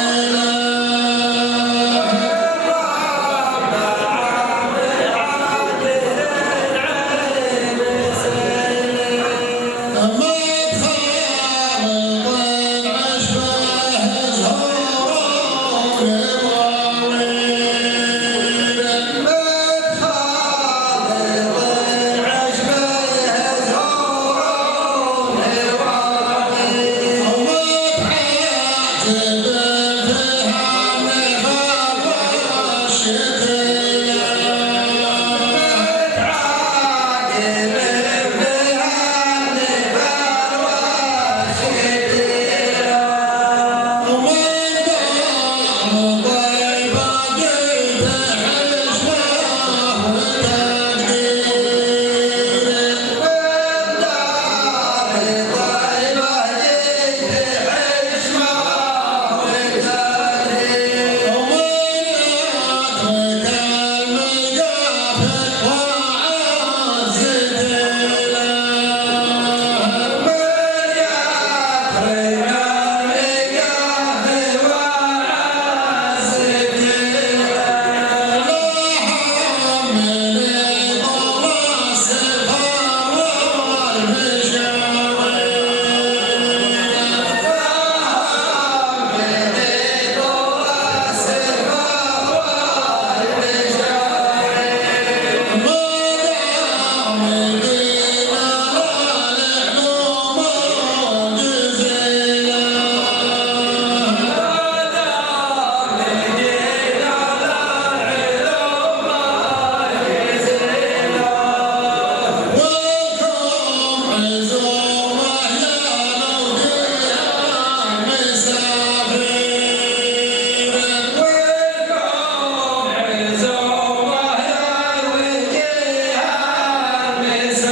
Yes.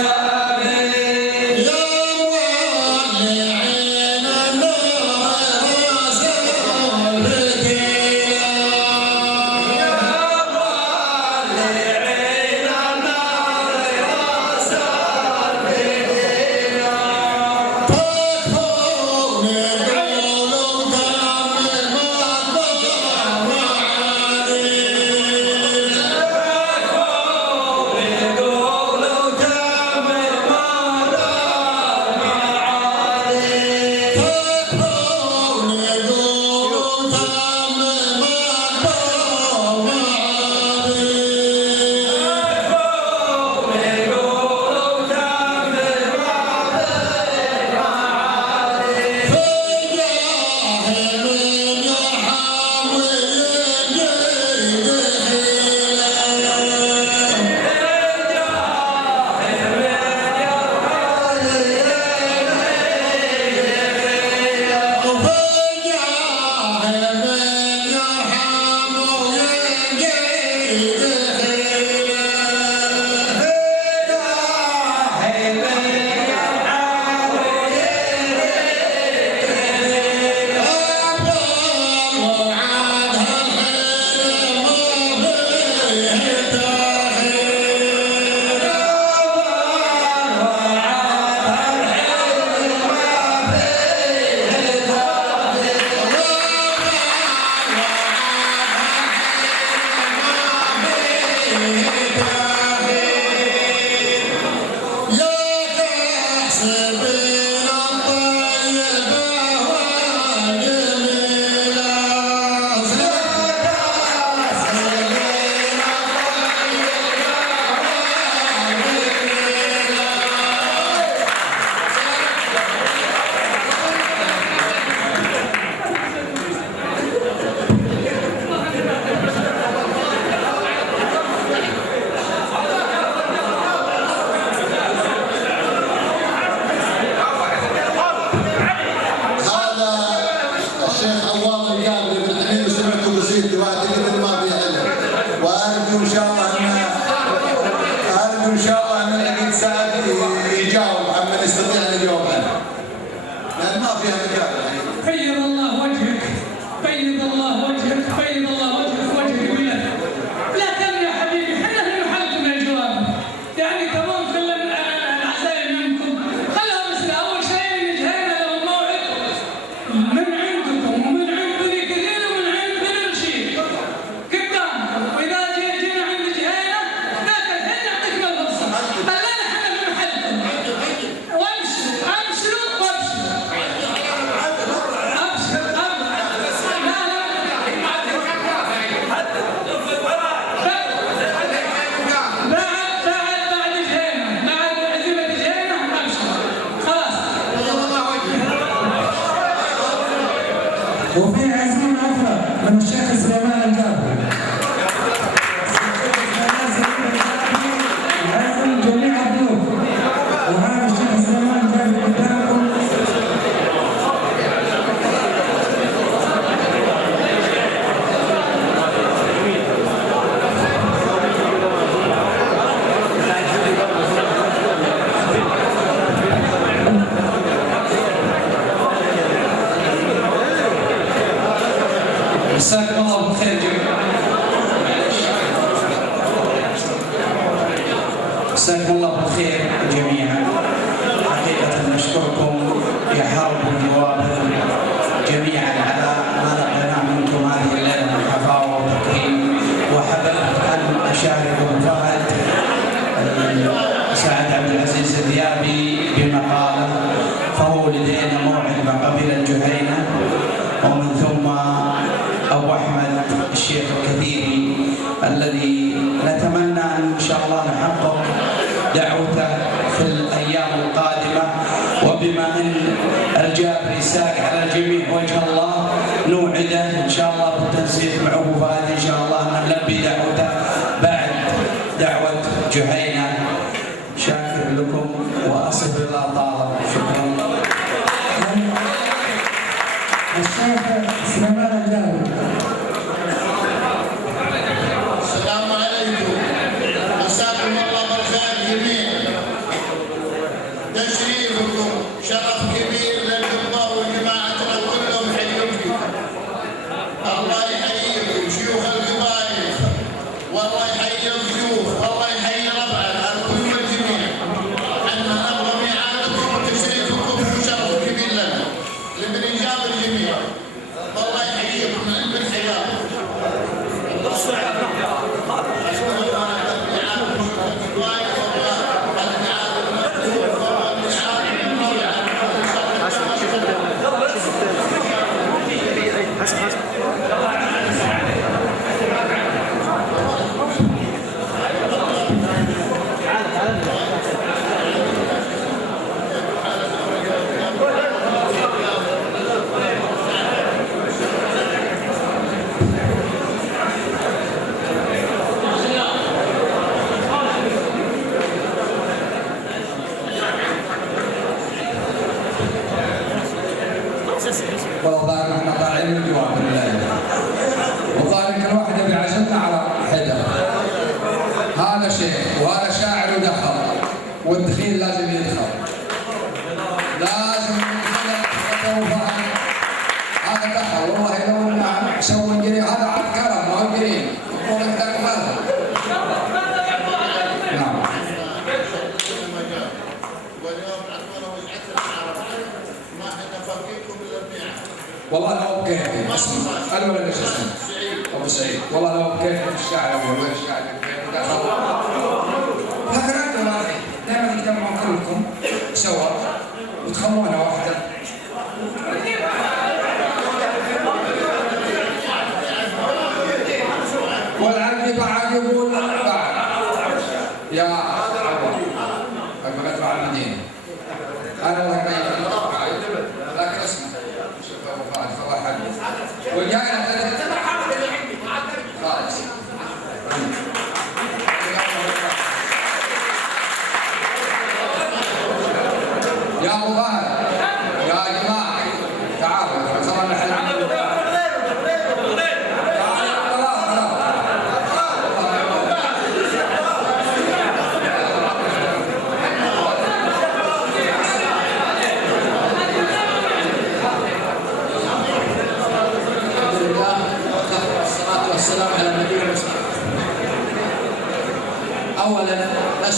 لقيت سعد يجاوب عن من يستطيع ان يجاوب عنه لان ما فيها مجال. بيض الله وجهك، بيض الله وجهك، بيض الله وجهك وجهك بالله. لكن يا حبيبي احنا نحلكم الجواب، يعني تمام كل العزايم منكم، خلها بس اول شيء نجهينا له موعد من عندكم ومن عند بني كثير ومن عند بني رشيد قدامكم، واذا جينا عند جهينا ذاك الحين يعطيكم الفرصه، خلينا احنا بنحلكم وامشوا امشوا وابشروا. وفي عزيمة أخرى من الشيخ سليمان الجابري. عزم جميع الضيوف وهذا الشيخ سليمان الجابري قدامكم. مساكم الله بالخير جميعا. مساكم الله بالخير جميعا. حقيقة نشكركم يا حرب والجوابر جميعا على ما لقيناه منكم هذه الليلة من حفاوة وتكريم، وحبب أن أشارك بفهد سعد عبد العزيز الذيابي بمقاله، فهو لدينا موعد مع قبيلة الجهينة، ومن ثم أبو أحمد الشيخ الكثيري الذي نتمنى أن شاء الله نحقق دعوته في الأيام القادمة، وبما أن الجابري ساق على الجميع وجه الله نوعده إن شاء الله بالتنسيق مع أبو فهد إن شاء الله أن نلبي دعوته بعد دعوة جهينة. شاكر لكم وأصف إلى طالب. شكرا. الشيخ سليمان الجابري. السلام عليكم، مساكم الله بالخير جميعا. تشريفكم شرف كبير للقباء وجماعتنا كلهم حيوكم. الله يحييكم شيوخ القبائل، والله يحيي الضيوف، والله يحيي ربعنا الكل والجميع. احنا نبغى ميعادكم وتشريفكم وشرف كبير لنا لبنجاب الجميع. والله يحييكم من قلب الحياه. والله احنا طالعين من جواب الليل، والله كل واحد يبي عزمنا على حده. هذا شيخ وهذا شاعر ودخل، والدخيل لازم يدخل، لازم يدخل. هذا دخل والله لو ما سوى جري هذا عاد كرم ما هو جري. نعم. والله لو بكيت اسمع انا ولا ليش اسمع ابو سعيد، والله لو بكيت الشاعر ولا الشاعر لكن انتم دائما تجمعون كلكم سوا وتخلونا واحده. والعلمي بعد يقول بعد يا عبد الله بدفع المدينه انا والله لكن اسمع الله يحفظك وجاينا خالص. يا ابو فهد يا جماعه تعالوا صار نحن عمل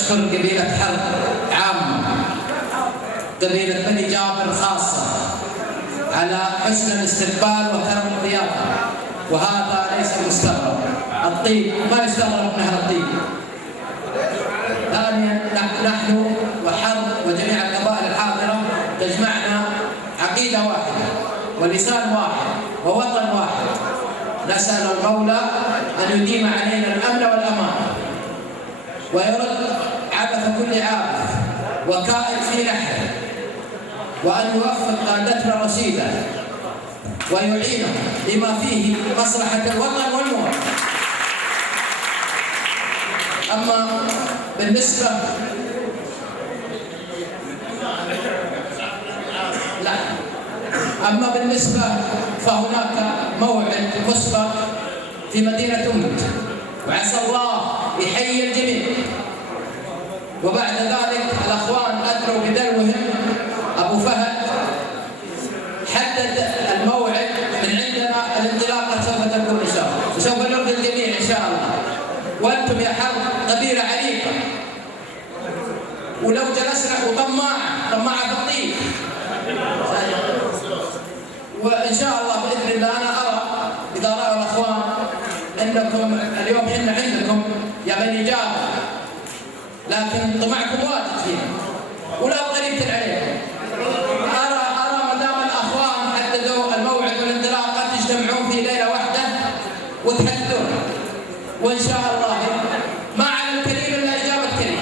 نشكر قبيلة حرب عامة، قبيلة بني جابر خاصة، على حسن الاستقبال وكرم الضيافة، وهذا ليس مستغرب. الطيب ما يستغرب من أهل الطيب. ثانيا نحن وحرب وجميع القبائل الحاضرة تجمعنا عقيدة واحدة ولسان واحد ووطن واحد. نسأل المولى أن يديم علينا الأمن والأمان ويرد عبث كل عابث وكائد في نحره، وأن يوفق قادتنا رشيدا ويعينهم لما فيه مصلحة الوطن والمواطن. أما بالنسبة فهناك موعد مسبق في مدينة أمت، وعسى الله يحيي الجميع. وبعد ذلك الأخوان أدروا بدلوهم، أبو فهد حدد الموعد من عندنا، الانطلاقة سوف تكون إن شاء الله، وسوف نرضي الجميع إن شاء الله. وأنتم يا حرب قبيلة عريقة، ولو جلسنا طماعة بطيء، وإن شاء الله بإذن الله أنا أرى إذا رأوا الأخوان أنكم اليوم حنا عندكم يا بني جابر، لكن طمعكم واجد فيه ولا قريبة عليكم. أرى ما دام الأخوان حددوا الموعد والانطلاقة تجتمعون في ليلة واحدة وتحددون، وإن شاء الله ما على الكريم إلا إجابة كريم.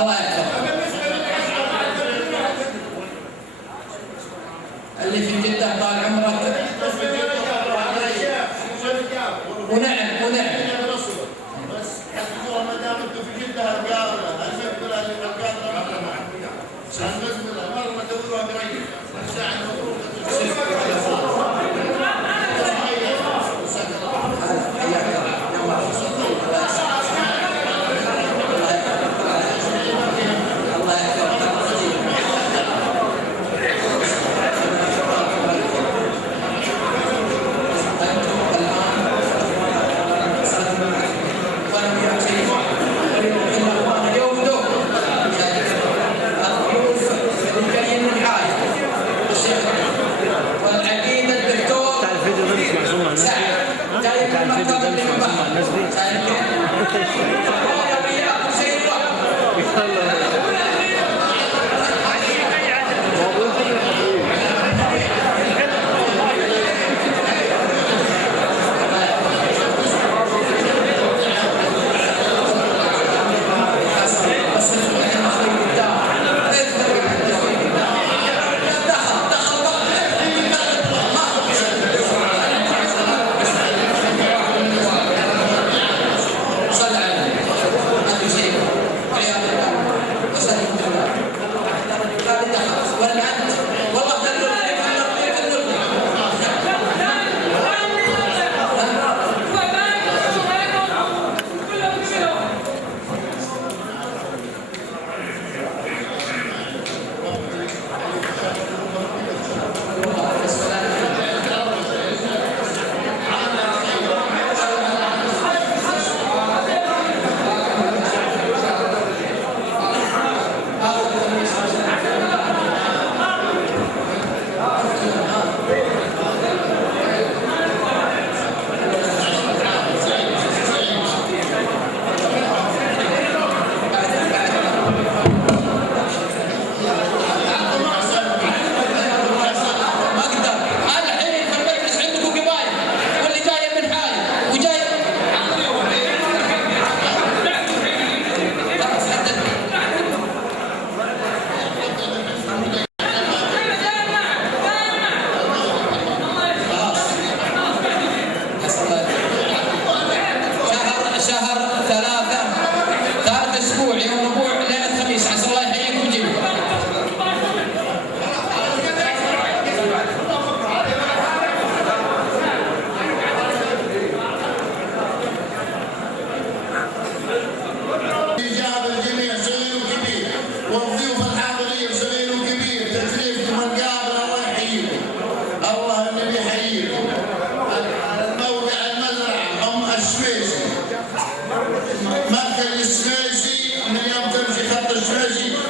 الله يحفظك. اللي في جدة طال عمرك. ونعم بس حسبوها ما دام انتم في جدة القاهرة، المقبلة اللي في القاهرة المقبلة مرة دورها قريب الساعة المفروض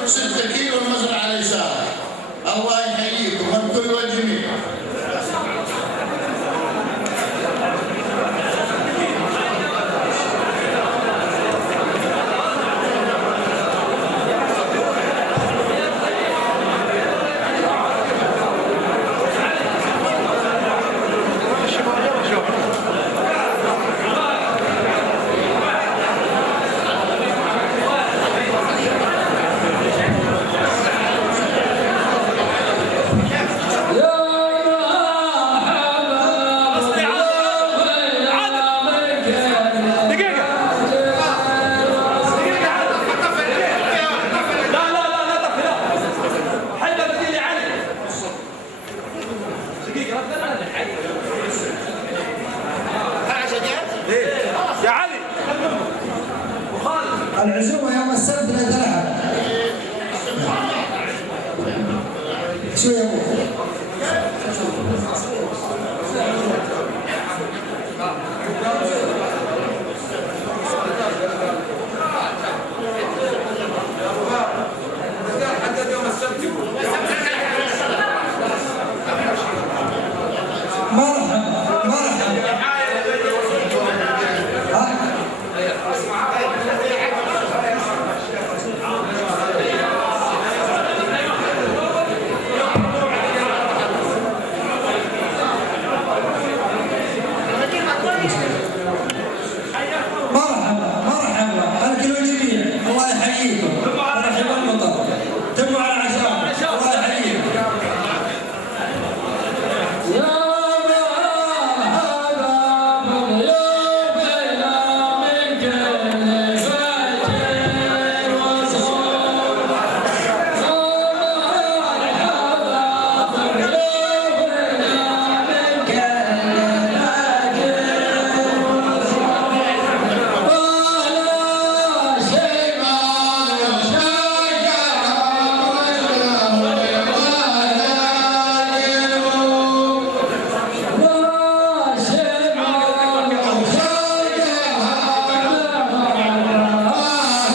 6 كيلو المزرعة اليسار. الله يحييكم الكل والجميع.